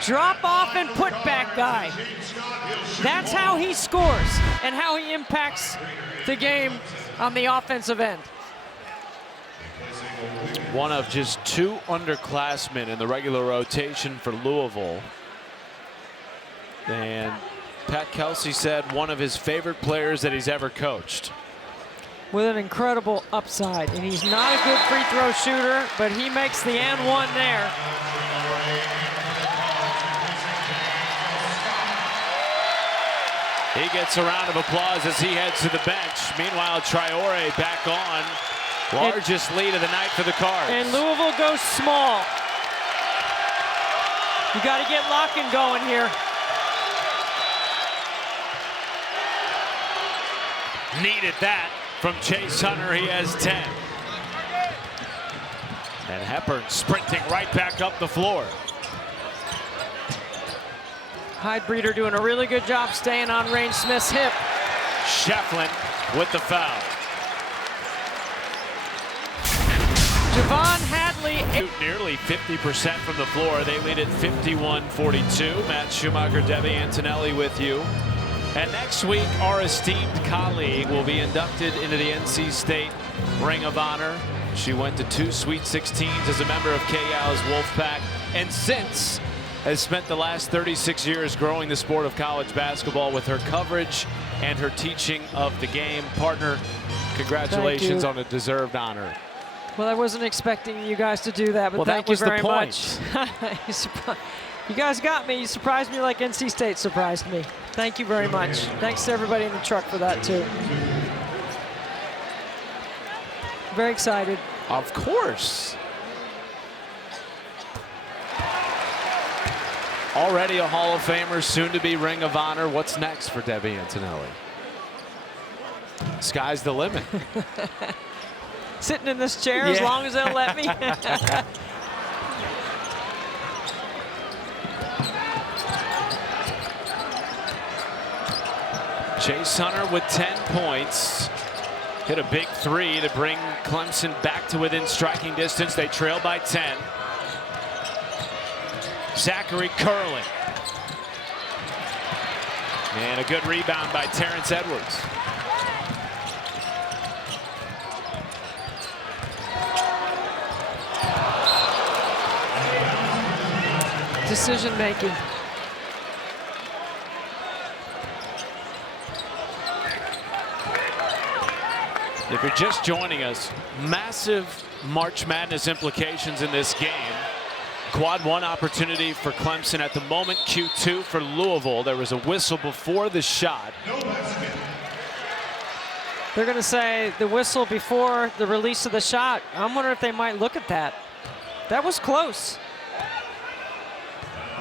drop off and put back guy. That's how he scores and how he impacts the game on the offensive end. One of just 2 underclassmen in the regular rotation for Louisville. And Pat Kelsey said one of his favorite players that he's ever coached. with an incredible upside. And he's not a good free throw shooter, but he makes the and one there. He gets a round of applause as he heads to the bench. Meanwhile, Traore back on. Largest lead of the night for the Cards. And Louisville goes small. You got to get Locken going here. Needed that from Chase Hunter. He has 10. And Hepburn sprinting right back up the floor. Hydebreeder doing a really good job staying on Rain Smith's hip. Shefflin with the foul. Javon Hadley. Nearly 50% from the floor. They lead at 51-42. Matt Schumacher, Debbie Antonelli with you. And next week, our esteemed colleague will be inducted into the NC State Ring of Honor. She went to 2 Sweet 16s as a member of KYO's Wolfpack, and since has spent the last 36 years growing the sport of college basketball with her coverage and her teaching of the game. Partner, congratulations on a deserved honor. Well, I wasn't expecting you guys to do that, but well, thank you very much. Point. You guys got me. You surprised me like NC State surprised me. Thank you very much. Thanks to everybody in the truck for that, too. Very excited. Of course. Already a Hall of Famer, soon to be Ring of Honor. What's next for Debbie Antonelli? Sky's the limit. Sitting in this chair as long as they'll let me. Chase Hunter with 10 points. Hit a big 3 to bring Clemson back to within striking distance. They trail by 10. Zachary curling. And a good rebound by Terrence Edwards. Decision making. If you're just joining us, massive March Madness implications in this game. Quad 1 opportunity for Clemson at the moment. Q2 for Louisville. There was a whistle before the shot. They're going to say the whistle before the release of the shot. I'm wondering if they might look at that. That was close.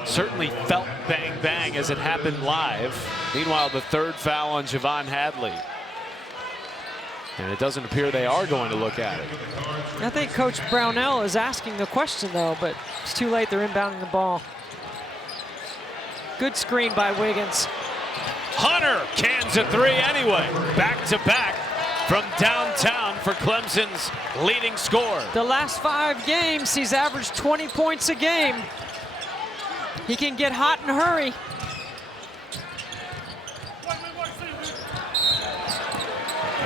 Certainly felt bang bang as it happened live. Meanwhile, the third foul on Javon Hadley. And it doesn't appear they are going to look at it. I think Coach Brownell is asking the question, though, but it's too late. They're inbounding the ball. Good screen by Wiggins. Hunter cans a 3 anyway. Back to back from downtown for Clemson's leading scorer. The last 5 games, he's averaged 20 points a game. He can get hot and hurry.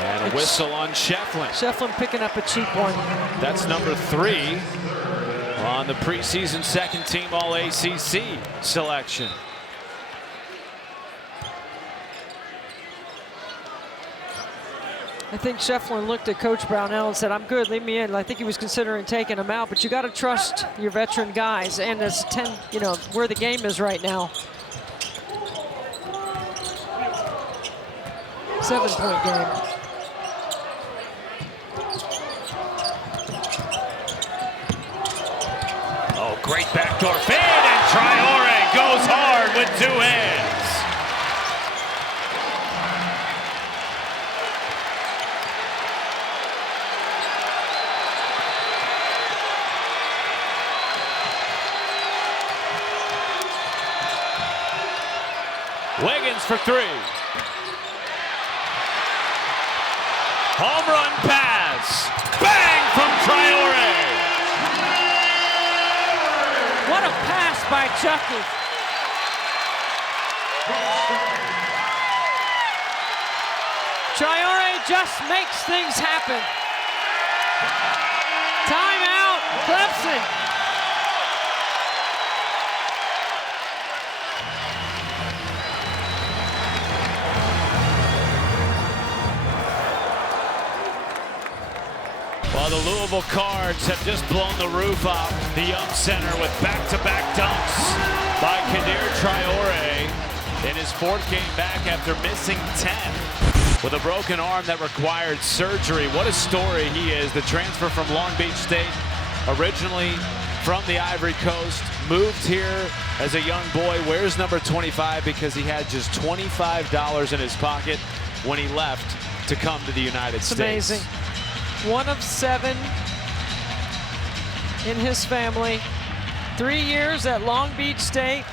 And a whistle on Shefflin. Shefflin picking up a cheap one. That's number 3 on the preseason second team All ACC selection. I think Shefflin looked at Coach Brownell and said, I'm good, leave me in. I think he was considering taking him out, but you got to trust your veteran guys. And it's 10, you know, where the game is right now. 7-point game. Oh, great backdoor fade, and Traore goes hard with 2 hands. Wiggins for 3. Home run pass. Bang from Traore. What a pass by Chucky. Traore just makes things happen. Timeout, Clemson. the Louisville Cards have just blown the roof off the Young Center with back-to-back dunks by Kadir Traore in his 4th game back after missing 10 with a broken arm that required surgery. What a story he is. The transfer from Long Beach State, originally from the Ivory Coast, moved here as a young boy, wears number 25 because he had just $25 in his pocket when he left to come to the United States. Amazing. 1 of 7 in his family. 3 years at Long Beach State.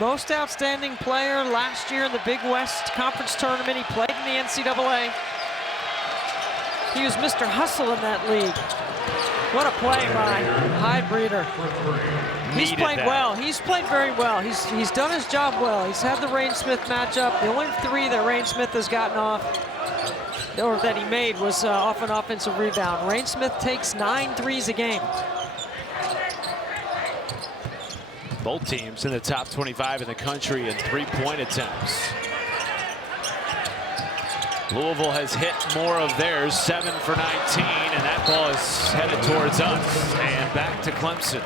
Most outstanding player last year in the Big West Conference Tournament. He played in the NCAA. He was Mr. Hustle in that league. What a play by Hyde Breeder. He's played well. He's played very well. He's done his job well. He's had the Rain Smith matchup. The only 3 that Rain Smith has gotten off, or that he made, was off an offensive rebound. Rain Smith takes 9 threes a game. Both teams in the top 25 in the country in 3-point attempts. Louisville has hit more of theirs, 7 for 19, and that ball is headed towards us and back to Clemson.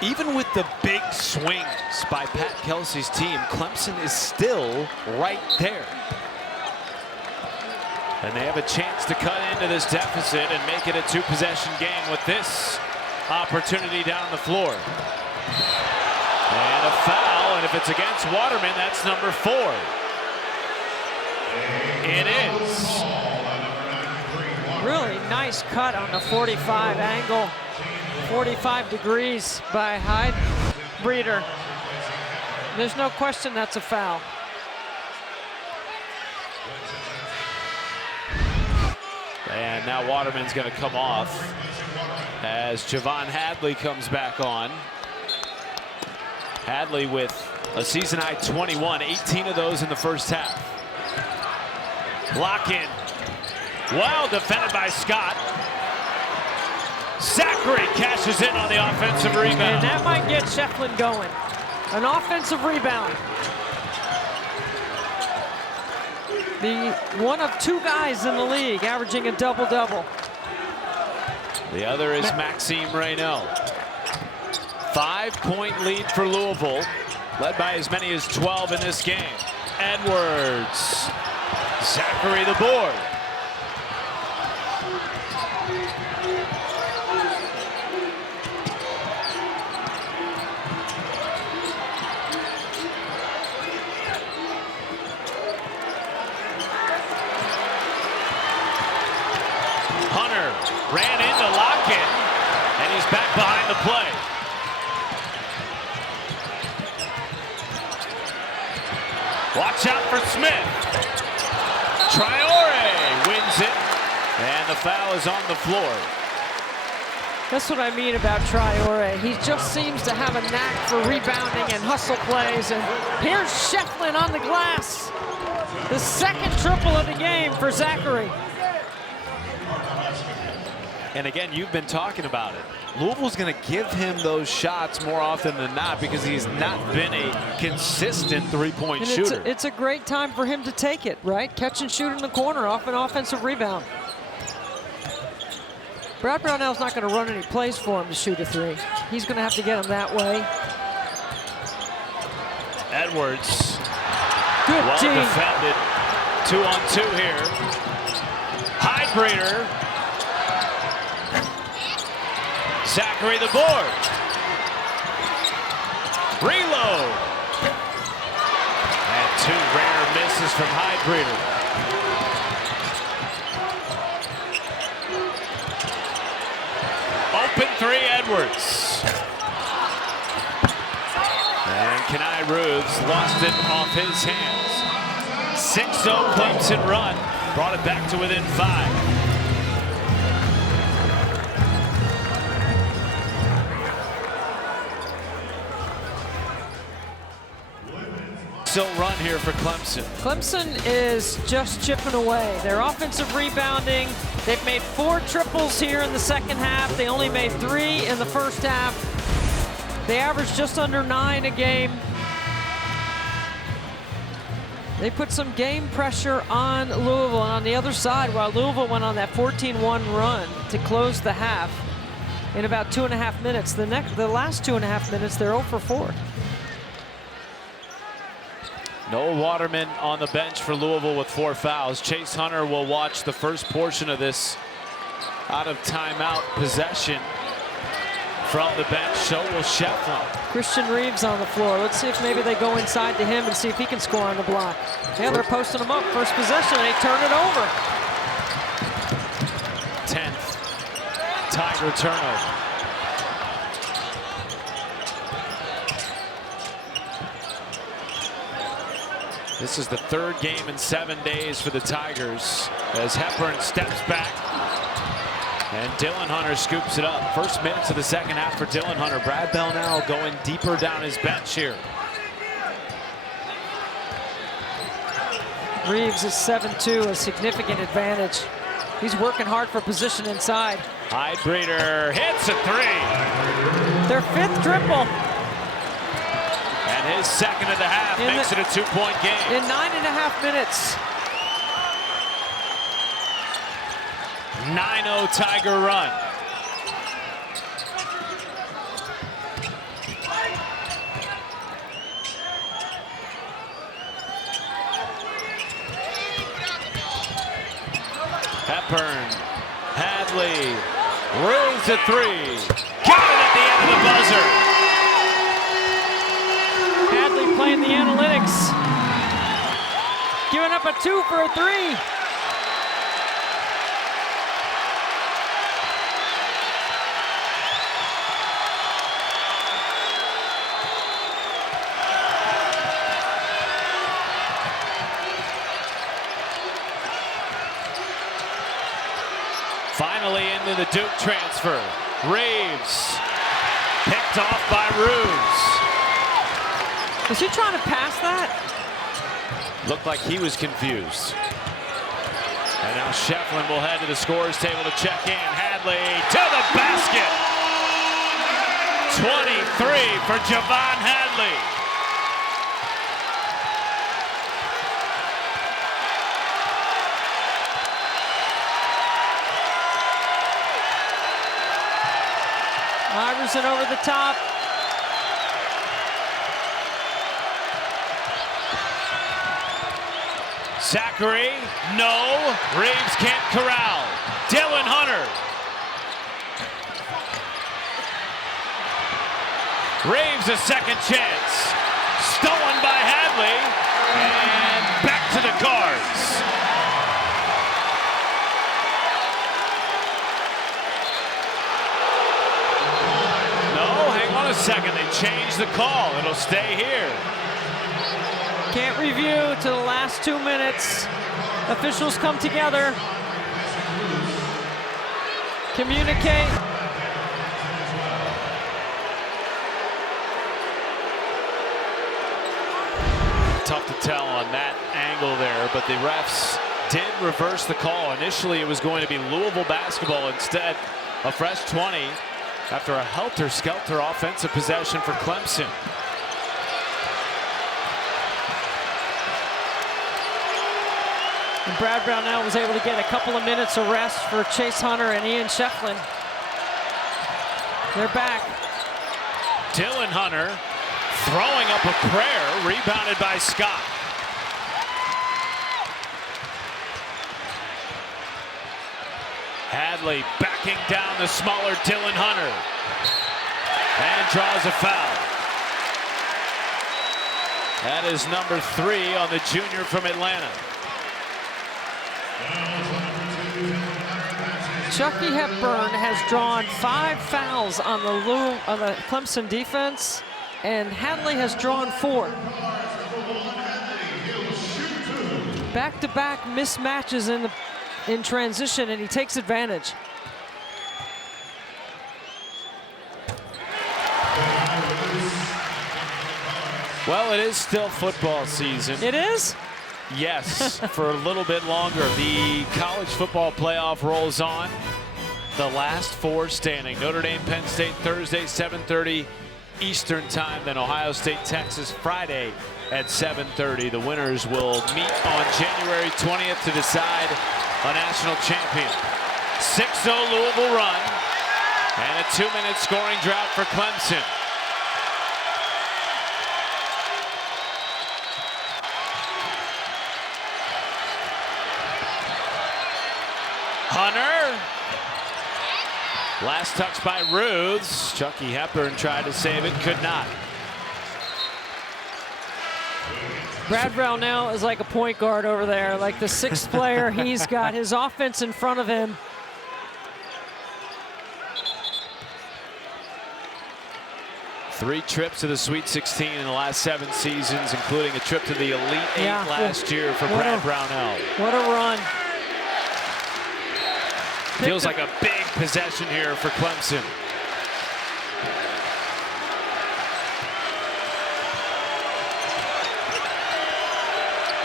Even with the big swings by Pat Kelsey's team, Clemson is still right there. And they have a chance to cut into this deficit and make it a 2-possession game with this opportunity down the floor. And a foul, and if it's against Waterman, that's number 4. It is. Really nice cut on the 45 angle. 45 degrees by Hyde Breeder. There's no question that's a foul. And now Waterman's going to come off as Javon Hadley comes back on. Hadley with a season-high 21, 18 of those in the first half. Lock in. Well defended by Scott. Zachary cashes in on the offensive rebound. And that might get Shefflin going. An offensive rebound. The one of 2 guys in the league averaging a double-double. The other is Maxime Reynel. 5-point lead for Louisville, led by as many as 12 in this game. Edwards. Zachary the board. Hunter ran into Lock-in, and he's back behind the play. Watch out for Smith. Traore wins it, and the foul is on the floor. That's what I mean about Traore. He just seems to have a knack for rebounding and hustle plays. And here's Shefflin on the glass. The 2nd triple of the game for Zachary. And again, you've been talking about it. Louisville's going to give him those shots more often than not because he's not been a consistent 3-point shooter. It's a great time for him to take it, right? Catch and shoot in the corner off an offensive rebound. Brad Brownell's not going to run any plays for him to shoot a 3. He's going to have to get him that way. Edwards. Good well team. Defended. 2-on-2 here. Hyde Breeder. Zachary the board. Reload. And 2 rare misses from Hyde Breeder. Open 3, Edwards. And Kenai Ruths lost it off his hands. 6-0 Clemson run. Brought it back to within 5. Still run here for Clemson. Clemson is just chipping away. Their offensive rebounding, they've made 4 triples here in the 2nd half. They only made 3 in the first half. They average just under 9 a game. They put some game pressure on Louisville, and on the other side, while Louisville went on that 14-1 run to close the half in about 2.5 minutes, the last 2.5 minutes, they're 0 for 4. Noah Waterman on the bench for Louisville with 4 fouls. Chase Hunter will watch the first portion of this out of timeout possession from the bench. So will Shefflin. Christian Reeves on the floor. Let's see if maybe they go inside to him and see if he can score on the block. Yeah, they're posting him up. First possession, and they turn it over. 10th Tiger turnover. This is the 3rd game in 7 days for the Tigers as Hepburn steps back and Dylan Hunter scoops it up. First minutes of the second half for Dylan Hunter. Brad Bell now going deeper down his bench here. Reeves is 7'2", a significant advantage. He's working hard for position inside. Breeder hits a 3. Their 5th triple. And his second of the half makes it a 2-point game. In 9.5 minutes. 9-0 Tiger run. Hepburn, Hadley, rolls a 3. Got it at the end of the buzzer. Hadley playing the analytics. Giving up a 2 for a 3. Finally into the Duke transfer. Reeves picked off by Ruse. Was he trying to pass that? Looked like he was confused. And now Shefflin will head to the scorer's table to check in. Hadley to the basket. 23 for Javon Hadley. Iverson over the top. Zachary, no. Reeves can't corral. Dylan Hunter. Reeves a second chance. Stolen by Hadley. And back to the Cards. A second, they changed the call. It'll stay here. Can't review to the last 2 minutes. Officials come together. Communicate. Tough to tell on that angle there, but the refs did reverse the call. Initially, it was going to be Louisville basketball. Instead, a fresh 20. After a helter-skelter offensive possession for Clemson. And Brad Brownell was able to get a couple of minutes of rest for Chase Hunter and Ian Shefflin. They're back. Dylan Hunter throwing up a prayer, rebounded by Scott. Hadley backing down the smaller Dylan Hunter and draws a foul. That is number 3 on the junior from Atlanta. Chucky Hepburn has drawn 5 fouls on the Clemson defense, and Hadley has drawn 4. Back-to-back mismatches in transition, and he takes advantage. Well, it is still football season. It is? Yes, for a little bit longer. The college football playoff rolls on. The last 4 standing. Notre Dame, Penn State, Thursday, 7:30 Eastern time. Then Ohio State, Texas Friday at 7:30. The winners will meet on January 20th to decide a national champion. 6-0 Louisville run and a 2-minute scoring drought for Clemson. Hunter. Last touch by Ruths. Chucky Hepburn tried to save it, could not. Brad Brownell is like a point guard over there, like the sixth player. He's got his offense in front of him. Three trips to the Sweet 16 in the last 7 seasons, including a trip to the Elite Eight last year for Brad Brownell. What a run. Feels like a big possession here for Clemson.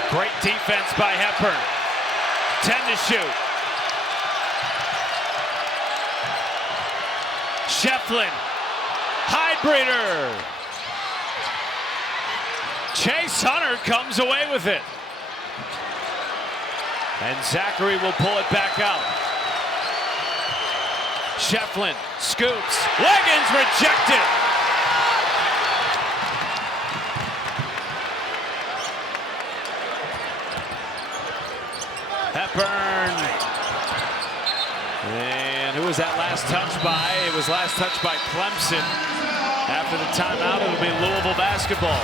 Great defense by Hepburn. 10 to shoot. Shefflin. Highbreeder. Chase Hunter comes away with it. And Zachary will pull it back out. Shefflin scoops. Wiggins rejected. Hepburn. And who was that last touch by? It was last touch by Clemson. After the timeout, it'll be Louisville basketball.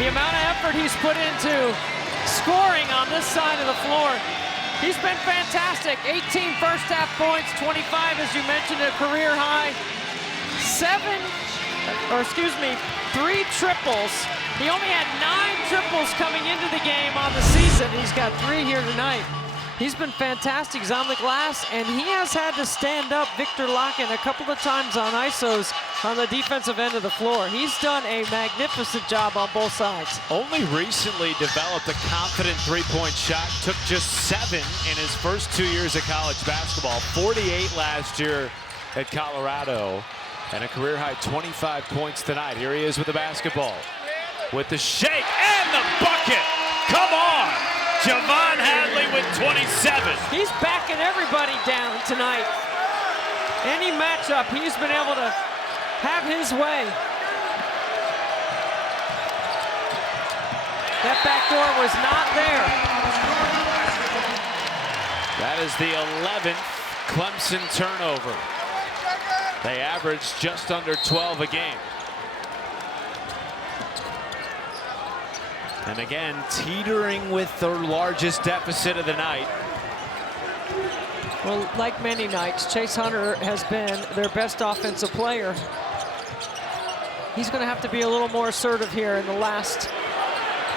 The amount of effort he's put into scoring on this side of the floor. He's been fantastic. 18 first half points, 25, as you mentioned, a career high. 3 triples. He only had 9 triples coming into the game on the season. He's got 3 here tonight. He's been fantastic. He's on the glass, and he has had to stand up Victor Locken a couple of times on ISOs on the defensive end of the floor. He's done a magnificent job on both sides. Only recently developed a confident three-point shot. Took just 7 in his first 2 years of college basketball. 48 last year at Colorado. And a career-high 25 points tonight. Here he is with the basketball. With the shake and the bucket. Come on! Javon Hadley with 27. He's backing everybody down tonight. Any matchup, he's been able to have his way. That back door was not there. That is the 11th Clemson turnover. They averaged just under 12 a game. And again, teetering with their largest deficit of the night. Well, like many nights, Chase Hunter has been their best offensive player. He's going to have to be a little more assertive here in the last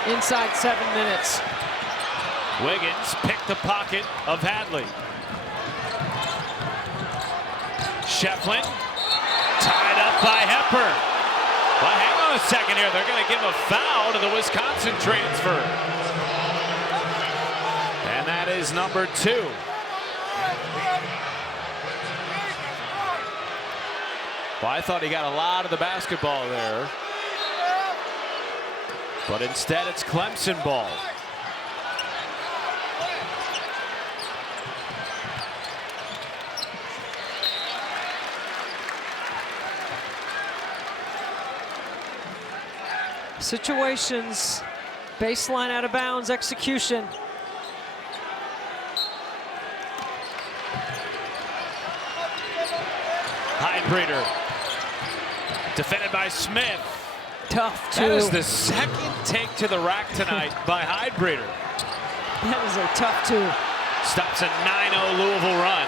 inside 7 minutes. Wiggins picked the pocket of Hadley. Shefflin tied up by Hepburn. Well, hang on a second here. They're going to give a foul to the Wisconsin transfer. And that is number 2. Well, I thought he got a lot of the basketball there. But instead, it's Clemson ball. Situations Baseline out of bounds, execution. Heidbreeder. Defended by Smith. Tough, too. That is the second take to the rack tonight by Heidbreeder. That is a tough 2. Stops a 9-0 Louisville run.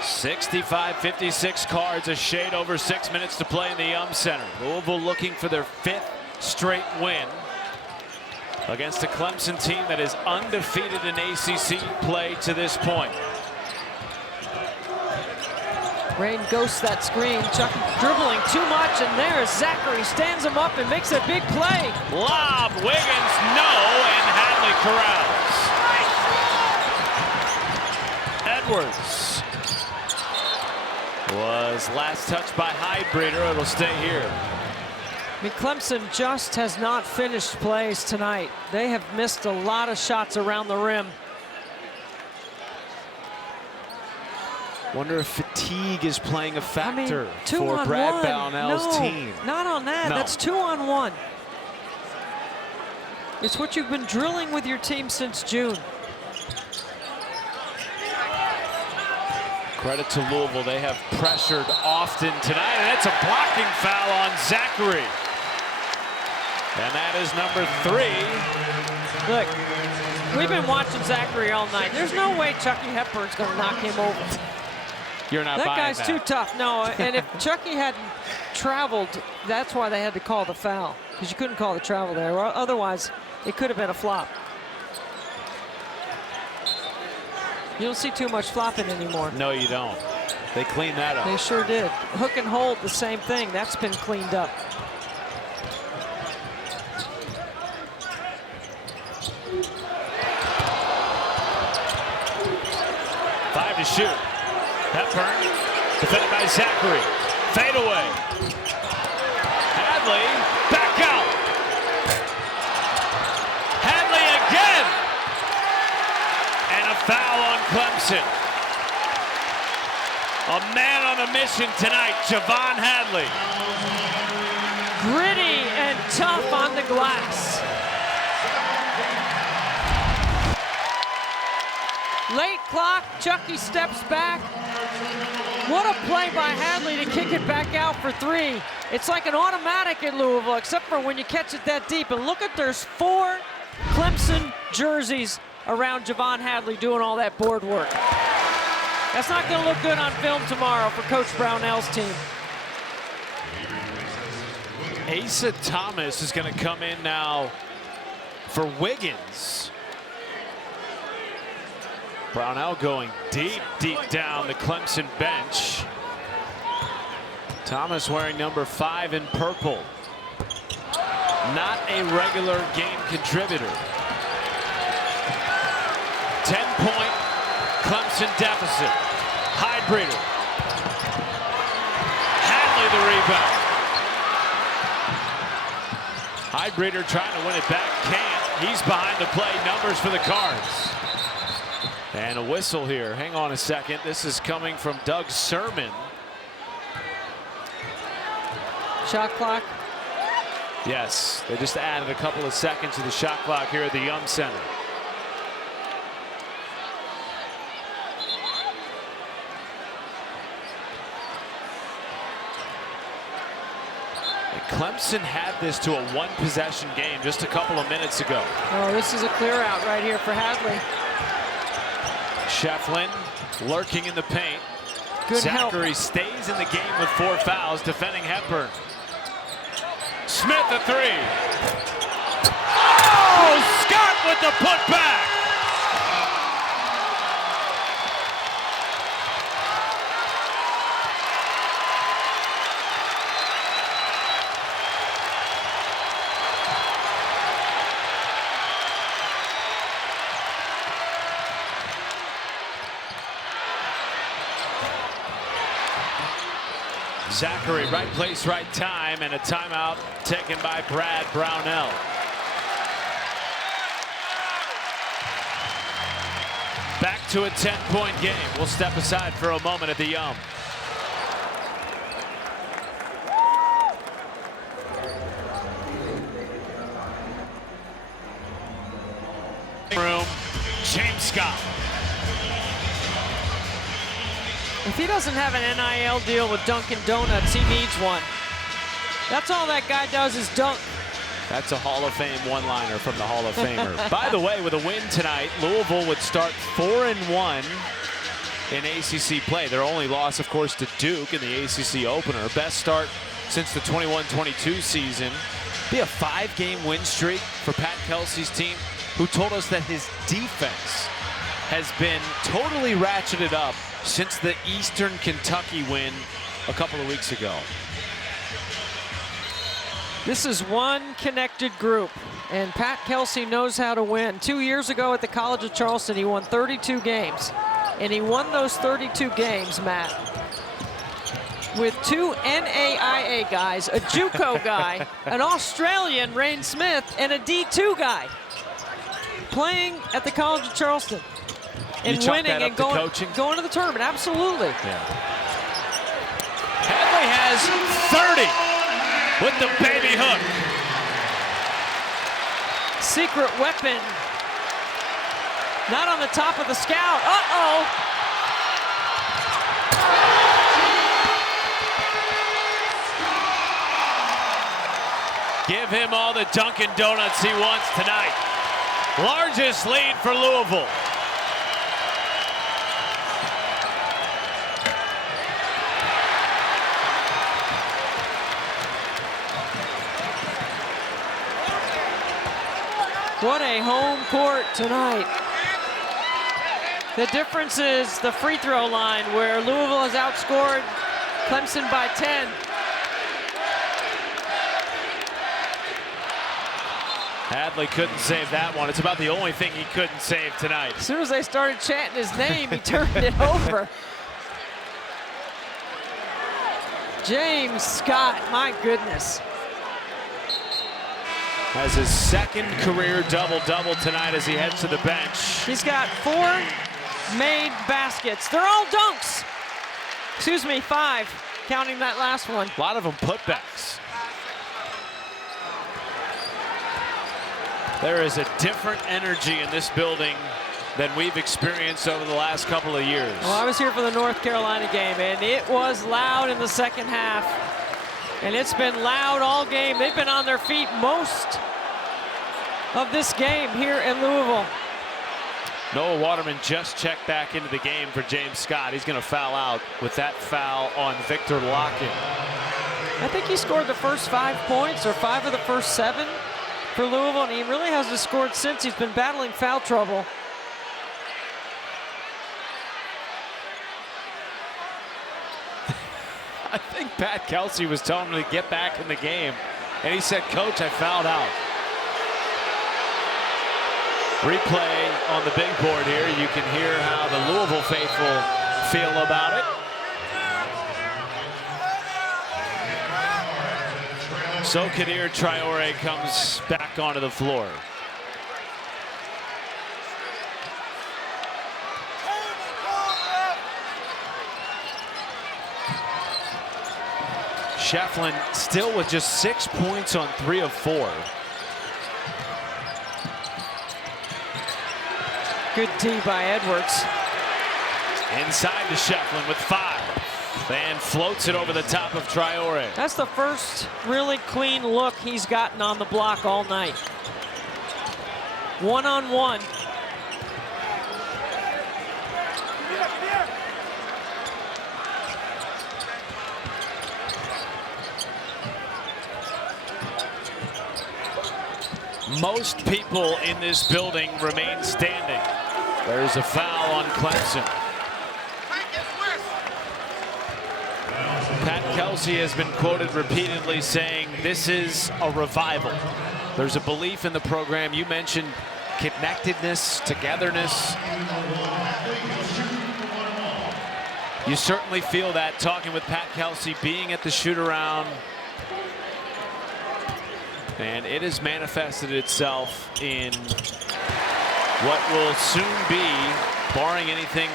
65-56 Cards, a shade over 6 minutes to play in the Yum Center. Louisville looking for their 5th straight win against a Clemson team that is undefeated in ACC play to this point. Rain ghosts that screen. Chuck dribbling too much, and there's Zachary. Stands him up and makes a big play. Lob, Wiggins, no, and Hadley corrals. Edwards was last touched by Heidbreeder. It'll stay here. I mean, Clemson just has not finished plays tonight. They have missed a lot of shots around the rim. Wonder if fatigue is playing a factor two for on Brad one. Brownell's team. Not on that. No. That's 2-on-1. It's what you've been drilling with your team since June. Credit to Louisville. They have pressured often tonight, and it's a blocking foul on Zachary. And that is number 3. Look, we've been watching Zachary all night. There's no way Chucky Hepburn's going to knock him over. You're not That buying guy's that. too tough. No, and if Chucky hadn't traveled, that's why they had to call the foul, because you couldn't call the travel there. Otherwise, it could have been a flop. You don't see too much flopping anymore. No, you don't. They cleaned that up. They sure did. Hook and hold, the same thing. That's been cleaned up. Five to shoot. Hepburn, defended by Zachary. Fade away. Hadley, back out. Hadley again. And a foul on Clemson. A man on a mission tonight, Javon Hadley. Gritty and tough on the glass. Late clock, Chucky steps back. What a play by Hadley to kick it back out for 3. It's like an automatic at Louisville, except for when you catch it that deep. And look at, there's 4 Clemson jerseys around Javon Hadley doing all that board work. That's not going to look good on film tomorrow for Coach Brownell's team. Asa Thomas is going to come in now for Wiggins. Brownell going deep, deep down the Clemson bench. Thomas wearing number 5 in purple. Not a regular game contributor. 10-point Clemson deficit. Heidbreeder. Hadley the rebound. Heidbreeder trying to win it back, can't. He's behind the play, numbers for the Cards. And a whistle here. Hang on a second. This is coming from Doug Sermon. Shot clock. Yes, they just added a couple of seconds to the shot clock here at the Yum Center. And Clemson had this to a 1-possession game just a couple of minutes ago. Oh, this is a clear out right here for Hadley. Shefflin lurking in the paint. Good Zachary help. stays in the game with 4 fouls, defending Hepburn. Smith a 3. Oh, Scott with the putback. Zachary, right place, right time, and a timeout taken by Brad Brownell. Back to a 10-point game. We'll step aside for a moment at the Yum. James Scott. If he doesn't have an NIL deal with Dunkin' Donuts, he needs one. That's all that guy does is dunk. That's a Hall of Fame one-liner from the Hall of Famer. By the way, with a win tonight, Louisville would start 4-1 in ACC play. Their only loss, of course, to Duke in the ACC opener. Best start since the 21-22 season. Be a 5-game win streak for Pat Kelsey's team, who told us that his defense has been totally ratcheted up since the Eastern Kentucky win a couple of weeks ago. This is one connected group, and Pat Kelsey knows how to win. 2 years ago at the College of Charleston, he won 32 games. And he won those 32 games, Matt, with 2 NAIA guys, a JUCO guy, an Australian, Rain Smith, and a D2 guy playing at the College of Charleston and winning and going to the tournament. Absolutely. Yeah. Hadley has 30 with the baby hook. Secret weapon. Not on the top of the scout. Uh-oh. Give him all the Dunkin' Donuts he wants tonight. Largest lead for Louisville. What a home court tonight. The difference is the free throw line, where Louisville has outscored Clemson by 10. Hadley couldn't save that one. It's about the only thing he couldn't save tonight. As soon as they started chanting his name, he turned it over. James Scott, my goodness. Has his second career double-double tonight as he heads to the bench. He's got 4 made baskets. They're all dunks. Excuse me, 5, counting that last one. A lot of them putbacks. There is a different energy in this building than we've experienced over the last couple of years. Well, I was here for the North Carolina game, and it was loud in the second half. And it's been loud all game. They've been on their feet most of this game here in Louisville. Noah Waterman just checked back into the game for James Scott. He's going to foul out with that foul on Victor Lockett. I think he scored the first 5 points, or 5 of the first 7 for Louisville, and he really hasn't scored since. He's been battling foul trouble. I think Pat Kelsey was telling him to get back in the game, and he said, "Coach, I fouled out." Replay on the big board here. You can hear how the Louisville faithful feel about it. So Kadir Traore comes back onto the floor. Shefflin still with just 6 points on 3 of 4. Good D by Edwards. Inside to Shefflin with 5. And floats it over the top of Traore. That's the first really clean look he's gotten on the block all night. 1-on-1. Most people in this building remain standing. There's a foul on Clemson. Pat Kelsey has been quoted repeatedly saying this is a revival. There's a belief in the program. You mentioned connectedness, togetherness. You certainly feel that talking with Pat Kelsey, being at the shoot-around. And it has manifested itself in what will soon be, barring anything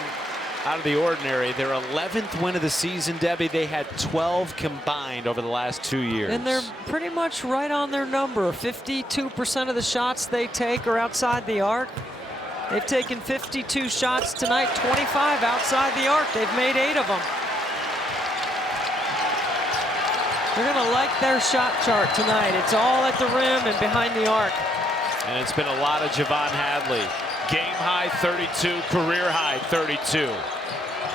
out of the ordinary, their 11th win of the season, Debbie. They had 12 combined over the last 2 years. And they're pretty much right on their number. 52% of the shots they take are outside the arc. They've taken 52 shots tonight, 25 outside the arc. They've made 8 of them. They're going to like their shot chart tonight. It's all at the rim and behind the arc. And it's been a lot of Javon Hadley. Game high 32, career high 32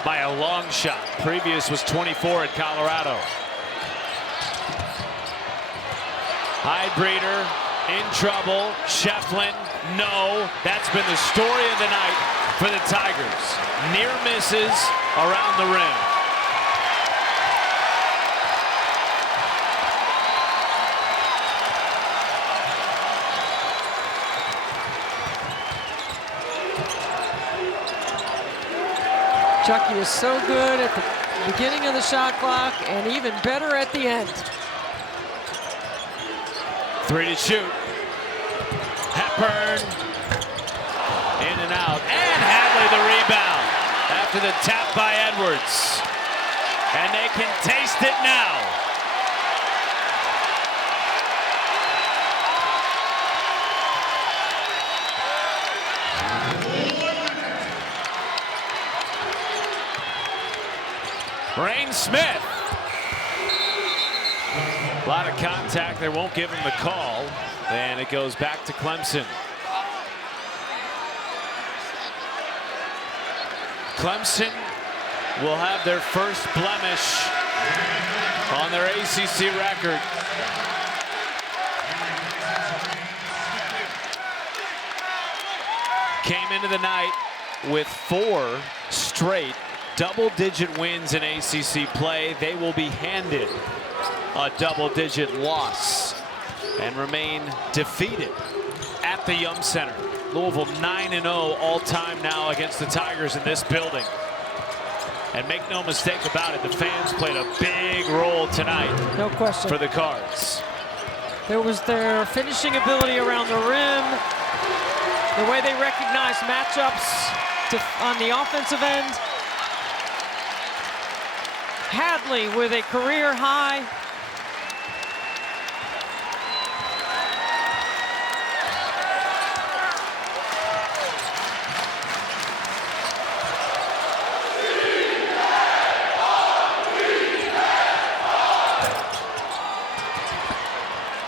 by a long shot. Previous was 24 at Colorado. Hydebreeder in trouble. Shefflin, no. That's been the story of the night for the Tigers. Near misses around the rim. Chucky is so good at the beginning of the shot clock and even better at the end. 3 to shoot. Hepburn in and out. And Hadley the rebound after the tap by Edwards. And they can taste it now. Rain Smith. A lot of contact. They won't give him the call. And it goes back to Clemson. Clemson will have their first blemish on their ACC record. Came into the night with 4 straight double-digit wins in ACC play. They will be handed a double-digit loss and remain defeated at the Yum Center. Louisville 9-0 all-time now against the Tigers in this building. And make no mistake about it, the fans played a big role tonight. No question. For the Cards. There was their finishing ability around the rim, the way they recognized matchups on the offensive end. Hadley with a career high.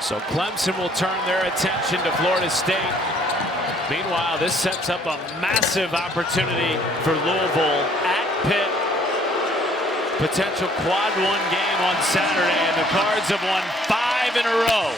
So Clemson will turn their attention to Florida State. Meanwhile, this sets up a massive opportunity for Louisville at Pitt. Potential quad 1 game on Saturday, and the Cards have won 5 in a row.